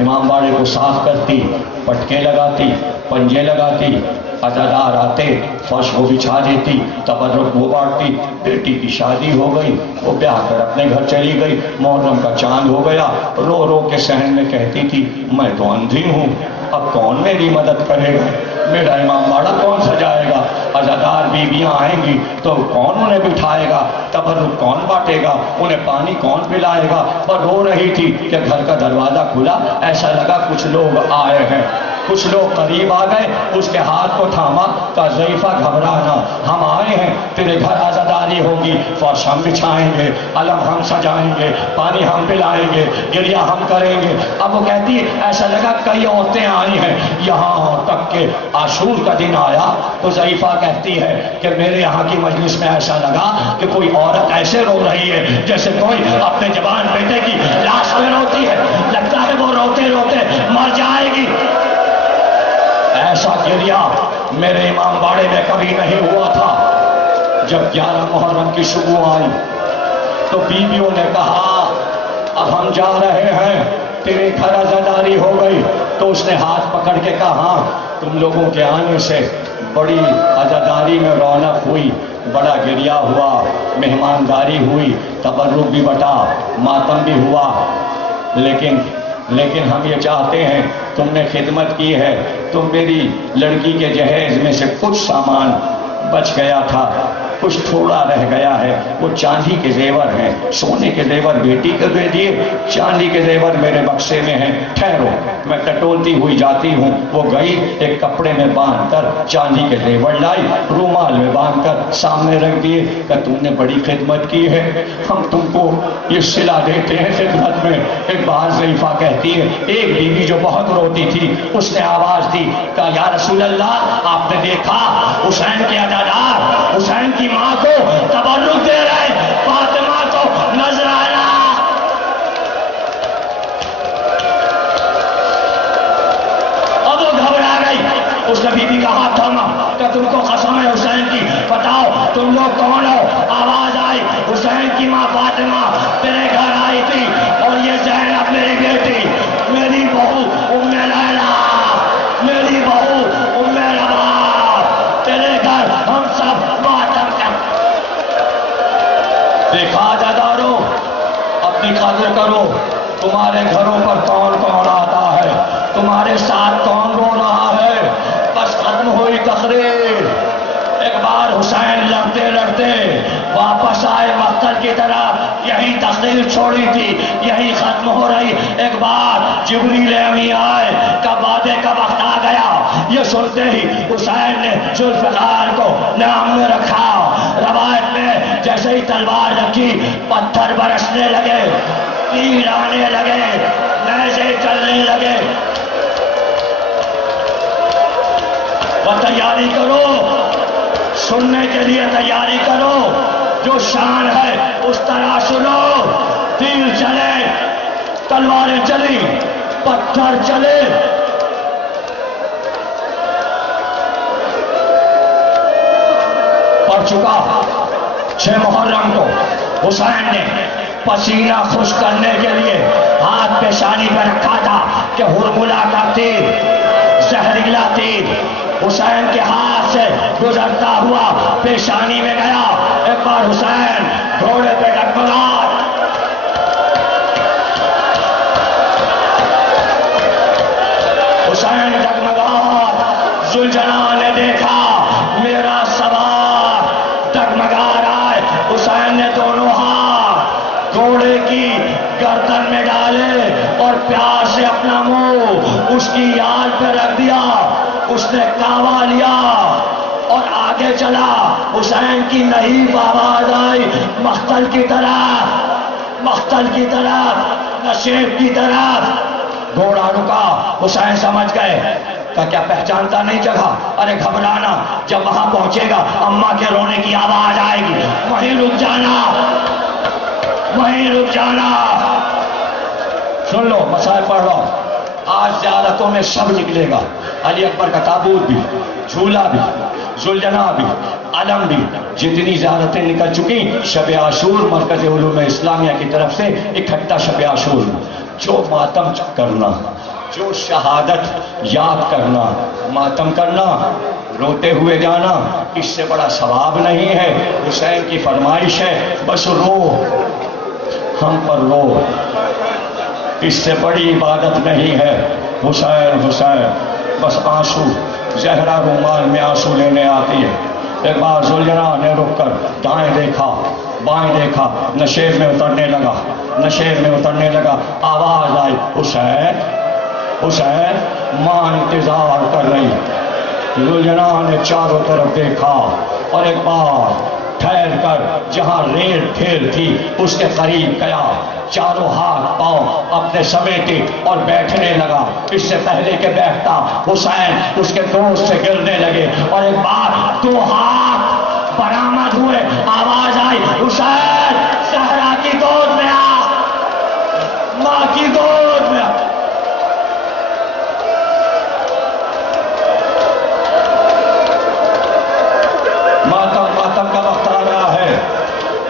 امام باڑے کو صاف کرتی، پٹکے لگاتی، پنجے لگاتی، عزادار آتے فرش کو بچھا دیتی، تبرک وہ بانٹتی۔ بیٹی کی شادی ہو گئی، وہ بیاہ کر اپنے گھر چلی گئی، محرم کا چاند ہو گیا، رو رو کے صحن میں کہتی تھی میں تو اندھی ہوں، اب کون میری مدد کرے گا، میرا امام باڑہ کون سجائے گا، عزادار بیویاں آئیں گی تو کون انہیں بٹھائے گا، تبرک کون بانٹے گا، انہیں پانی کون پلائے گا۔ پر رو رہی تھی کہ گھر کا دروازہ کھلا، ایسا لگا کچھ لوگ آئے ہیں، کچھ لوگ قریب آ گئے، اس کے ہاتھ کو تھاما، کہا ضعیفہ گھبرانا، ہم آئے ہیں، تیرے گھر عزاداری ہوگی، فرش ہم بچھائیں گے، علم ہم سجائیں گے، پانی ہم پلائیں گے، گریہ ہم کریں گے۔ اب وہ کہتی ہے ایسا لگا کئی عورتیں آئی ہیں، یہاں تک کہ عاشور کا دن آیا تو ضعیفہ کہتی ہے کہ میرے یہاں کی مجلس میں ایسا لگا کہ کوئی عورت ایسے رو رہی ہے جیسے کوئی اپنے جوان بیٹے کی لاش میں روتی ہے، لگتا ہے وہ روتے روتے مر جائے گی۔ ایسا گریہ میرے امام باڑے میں کبھی نہیں ہوا تھا۔ جب 11 محرم کی صبح آئی تو بیویوں نے کہا اب ہم جا رہے ہیں، تیرے گھر عزاداری ہو گئی۔ تو اس نے ہاتھ پکڑ کے کہا ہاں تم لوگوں کے آنے سے بڑی عزاداری میں رونق ہوئی، بڑا گریہ ہوا، مہمانداری ہوئی، تبرک بھی بٹا، ماتم بھی ہوا، لیکن ہم یہ چاہتے ہیں تم نے خدمت کی ہے، تم میری لڑکی کے جہیز میں سے کچھ سامان بچ گیا تھا، کچھ تھوڑا رہ گیا ہے، وہ چاندی کے زیور ہیں، سونے کے زیور بیٹی کو دے دیے، چاندی کے زیور میرے بکسے میں ہیں، ٹھہرو میں ٹٹولتی ہوئی جاتی ہوں۔ وہ گئی، ایک کپڑے میں باندھ کر چاندی کے زیور لائی، رومال میں باندھ کر سامنے رکھ دیے کہ تم نے بڑی خدمت کی ہے، ہم تم کو یہ صلہ دیتے ہیں خدمت میں۔ ایک بار ضعیفہ کہتی ہے ایک بیوی جو بہت روتی تھی اس نے آواز دی، کہا یا رسول اللہ آپ نے دیکھا حسین کے عزادار حسین کی ماں کو تبرک دے رہے، فاطمہ کو نذرانہ۔ اب وہ گھبرا گئی، اس نے بیوی کا ہاتھ تھاما کہ تم کو قسم ہے حسین کی، بتاؤ تم لوگ کون ہو؟ آواز آئی حسین کی ماں فاطمہ تیرے گھر آئی تھی، اور یہ زینب میری بیٹی، میری بہو ام لیلا، میری بہو ام رباب، تیرے گھر ہم سب ماتم کر۔ دیکھا عزادارو اپنی قدر کرو، تمہارے گھروں پر کون کون آتا ہے، تمہارے ساتھ کون رو رہا ہے۔ بس ختم ہوئی تقریر، ایک بار حسین لڑتے لڑتے واپس آئے مقتل کی طرف، یہی تقریر چھوڑی تھی یہی ختم ہو رہی۔ ایک بار جبریل امی آئے کہ وعدے کا وقت آ گیا، یہ سنتے ہی حسین نے ذوالفقار کو نام میں رکھا۔ روایت میں جیسے ہی تلوار رکھی پتھر برسنے لگے، تیر آنے لگے، نیزے چلنے لگے۔ اور تیاری کرو، سننے کے لیے تیاری کرو، جو شان ہے اس طرح سنو۔ تیر چلے، تلواریں چلی، پتھر چلے، پڑ چکا 6 محرم کو حسین نے پسینہ خشک کرنے کے لیے ہاتھ پیشانی پہ رکھا تھا کہ ہرملہ کا تیر، زہریلا تیر حسین کے ہاتھ سے گزرتا ہوا پیشانی میں گیا. ایک بار حسین گھوڑے پہ ڈگمگا. حسین ڈگمگا. ذوالجلال نے دیکھا میرا سوار ڈگمگا رہا ہے. حسین نے دونوں ہاتھ گھوڑے کی گردن میں ڈالے اور پیار سے اپنا منہ اس کی یال پہ رکھ دیا. اس نے کعبہ لیا اور آگے چلا. حسین کی نحیف آواز آئی مقتل کی طرف، مقتل کی طرف، نشیب کی طرف. گھوڑا رکا. حسین سمجھ گئے کہ کیا پہچانتا نہیں جگہ؟ ارے گھبرانا، جب وہاں پہنچے گا اماں کے رونے کی آواز آئے گی. وہیں رک جانا، وہیں رک جانا. سن لو، مسائل پڑھ لو. آج زیارتوں میں سب نکلے گا. علی اکبر کا تابوت بھی، جھولا بھی، ذوالجناح بھی، علم بھی. جتنی زیارتیں نکل چکی، شب عاشور مرکز علوم اسلامیہ کی طرف سے اکٹھا شب عاشور. جو ماتم کرنا، جو شہادت یاد کرنا، ماتم کرنا، روتے ہوئے جانا، اس سے بڑا ثواب نہیں ہے. حسین کی فرمائش ہے بس رو، ہم پر رو، اس سے بڑی عبادت نہیں ہے. حسین حسین بس آنسو. زہرا رومال میں آنسو لینے آتی ہے. ایک بار ذوالجلال نے رک کر دائیں دیکھا، بائیں دیکھا. نشیب میں اترنے لگا، نشیب میں اترنے لگا. آواز آئی حسین، حسین. ماں انتظار کر رہی. ذوالجلال نے چاروں طرف دیکھا اور ایک بار ٹھہر کر جہاں ریل ٹھیل تھی اس کے قریب گیا. چاروں ہاتھ پاؤں اپنے سمیٹے اور بیٹھنے لگا. اس سے پہلے کہ بیٹھتا حسین اس کے دوست سے گرنے لگے اور ایک بار دو ہاتھ برآمد ہوئے. آواز آئی حسین زہرا کی گود میں آ، ماں کی گود میں آ. ماتم کا وقت آ رہا ہے،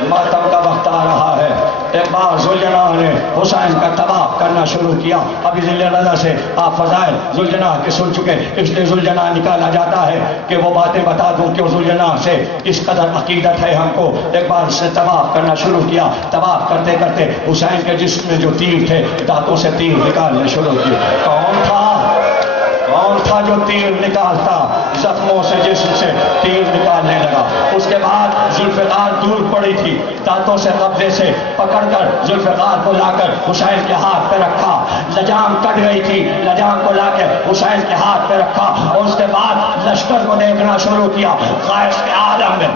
ماتم کا وقت آ رہا ہے. ایک بار ذوالجلال نے حسین کا تباہ کرنا شروع کیا. ابھی ذل رضا سے آپ فضائل ذوالجلال کے سن چکے، اس لیے ذوالجلال نکالا جاتا ہے کہ وہ باتیں بتا دوں کہ ذوالجلال سے اس قدر عقیدت ہے ہم کو. ایک بار اس نے تباہ کرنا شروع کیا. تباہ کرتے کرتے حسین کے جسم میں جو تیر تھے دانتوں سے تیر نکالنے شروع کیے. کون تھا جو تیر نکالتا؟ زخموں سے جسم سے تیر نکالنے لگا. اس کے بعد ذوالفقار دور پڑی تھی، دانتوں سے قبضے سے پکڑ کر ذوالفقار کو لا کر حسین کے ہاتھ پہ رکھا. لجام کٹ گئی تھی، لجام کو لا کے حسین کے ہاتھ پہ رکھا اور اس کے بعد لشکر کو دیکھنا شروع کیا. خواہش کے عالم میں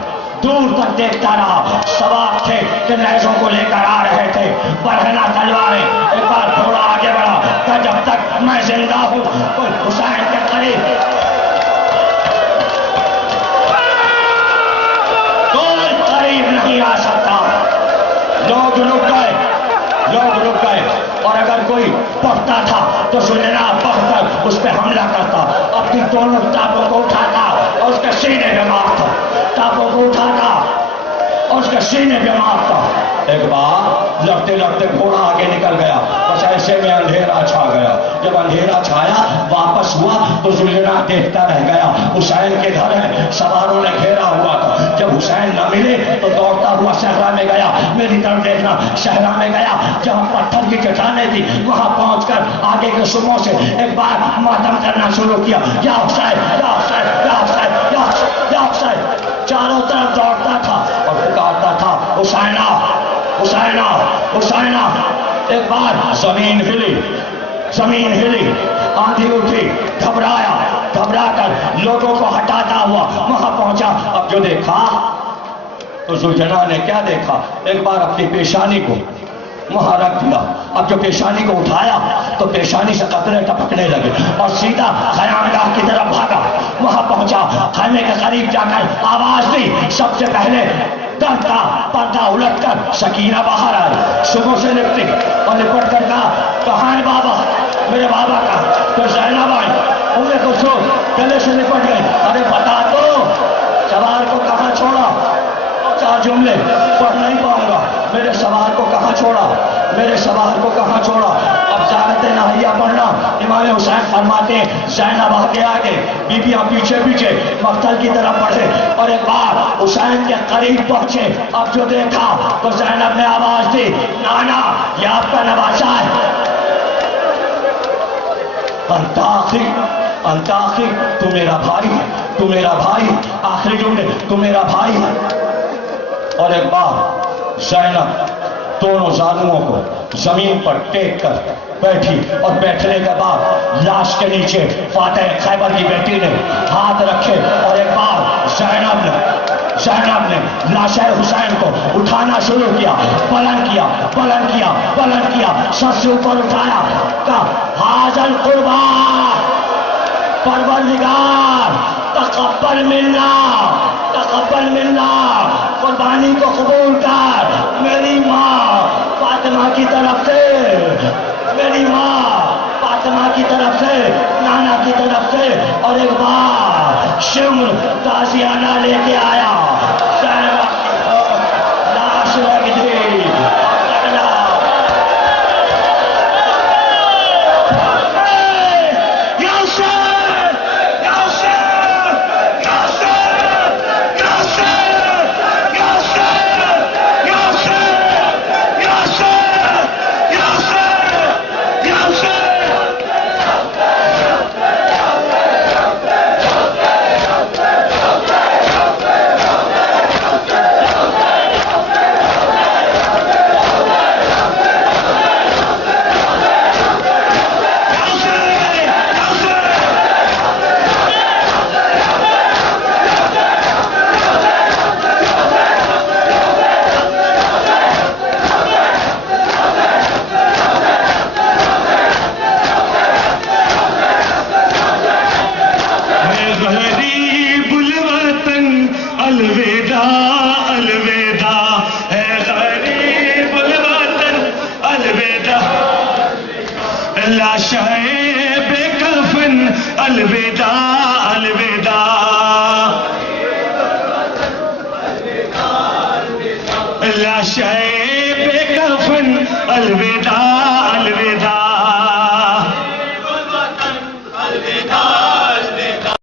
دور تک دیکھتا رہا. سوار تھے کہ نیزوں کو لے کر آ رہے تھے، برہنہ تلواریں. ایک بار گھوڑا آگے بڑھا کہ جب تک میں زندہ ہوں کوئی حسین کے قریب، کوئی قریب نہیں آ سکتا. لوگ رک گئے، لوگ رک گئے. اور اگر کوئی پڑھتا تھا تو ذوالجلال پڑھ کر اس پہ حملہ کرتا. اپنی دونوں ٹانگوں کو اٹھاتا اور اس کے سینے پہ مارتا، ٹانگوں کو اٹھاتا اور اس کے سینے پہ مارتا. ایک بار لڑتے لڑتے گھوڑا آگے نکل گیا، بس ایسے میں اندھیرا چھا گیا. جب اندھیرا چھایا واپس ہوا تو ذوالجلال دیکھتا رہ گیا. حسین کے گھر ہے، سواروں نے گھیرا ہوا تھا. جب حسین نہ ملے تو دوڑتا ہوا صحرا میں گیا. میری طرف دیکھنا، صحرا میں گیا جہاں پتھر کی چٹانیں تھی. وہاں پہنچ کر آگے کے صبحوں سے ایک بار ماتم کرنا شروع کیا. یا حسین، یا حسین، یا حسین، یا حسین، یا حسین. چاروں طرف دوڑتا تھا اور پکارتا تھا حسینہ، حسینہ، حسینہ. ایک بار زمین ہلی، زمین ہلی، آندھی اٹھی. گھبرایا، گھبرا کر لوگوں کو ہٹاتا ہوا وہاں پہنچا. اب جو دیکھا تو ذوالجلال نے کیا دیکھا؟ ایک بار اپنی پیشانی کو وہاں رکھ دیا. اب جو پیشانی کو اٹھایا تو پیشانی سے قطرے ٹپکنے لگے اور سیدھا خیامگاہ کی طرف بھاگا. وہاں پہنچا، خیمے کے قریب جا کر آواز دی. سب سے پہلے در کا پردہ الٹ کر سکینہ باہر آئی. صبح سے لپٹی اور لپٹ کر کہاں ہے بابا؟ میرے بابا کا. تو زینب آئی، انہیں کچھ گلے سے لپٹ گئی. ارے بتا تو سوار کو کہاں چھوڑا؟ 4 جملے پڑھ نہیں پاؤں گا. میرے سوار کو کہاں چھوڑا؟ میرے سوار کو کہاں چھوڑا؟ اب زیارت ناہیہ پڑھنا. امام حسین فرماتے ہیں زینب آگے آگے، بیبیاں پیچھے پیچھے. مقتل کی طرف بڑھے اور ایک بار حسین کے قریب پہنچے. اب جو دیکھا تو زینب نے آواز دی نانا یہ آپ کا نواسا ہے. انتاخی انتاخی تو میرا بھائی ہے تو میرا بھائی. آخری جملے تو میرا بھائی ہے. اور ایک بار زینب دونوں زانوؤں کو زمین پر ٹیک کر بیٹھی اور بیٹھنے کے بعد لاش کے نیچے فاتح خیبر کی بیٹی نے ہاتھ رکھے اور ایک بار زینب نے لاشے حسین کو اٹھانا شروع کیا. بلند کیا بلند کیا بلند کیا سر سے اوپر اٹھایا. کہا حاضر قربان پروردگار تقبل منا تقبل منا. قربانی کو قبول کر. میری ماں فاطمہ کی طرف سے میری ماں فاطمہ کی طرف سے نانا کی طرف سے. اور ایک بار شمر تازیانہ لے کے آیا. لاش رکھ دی. الوداع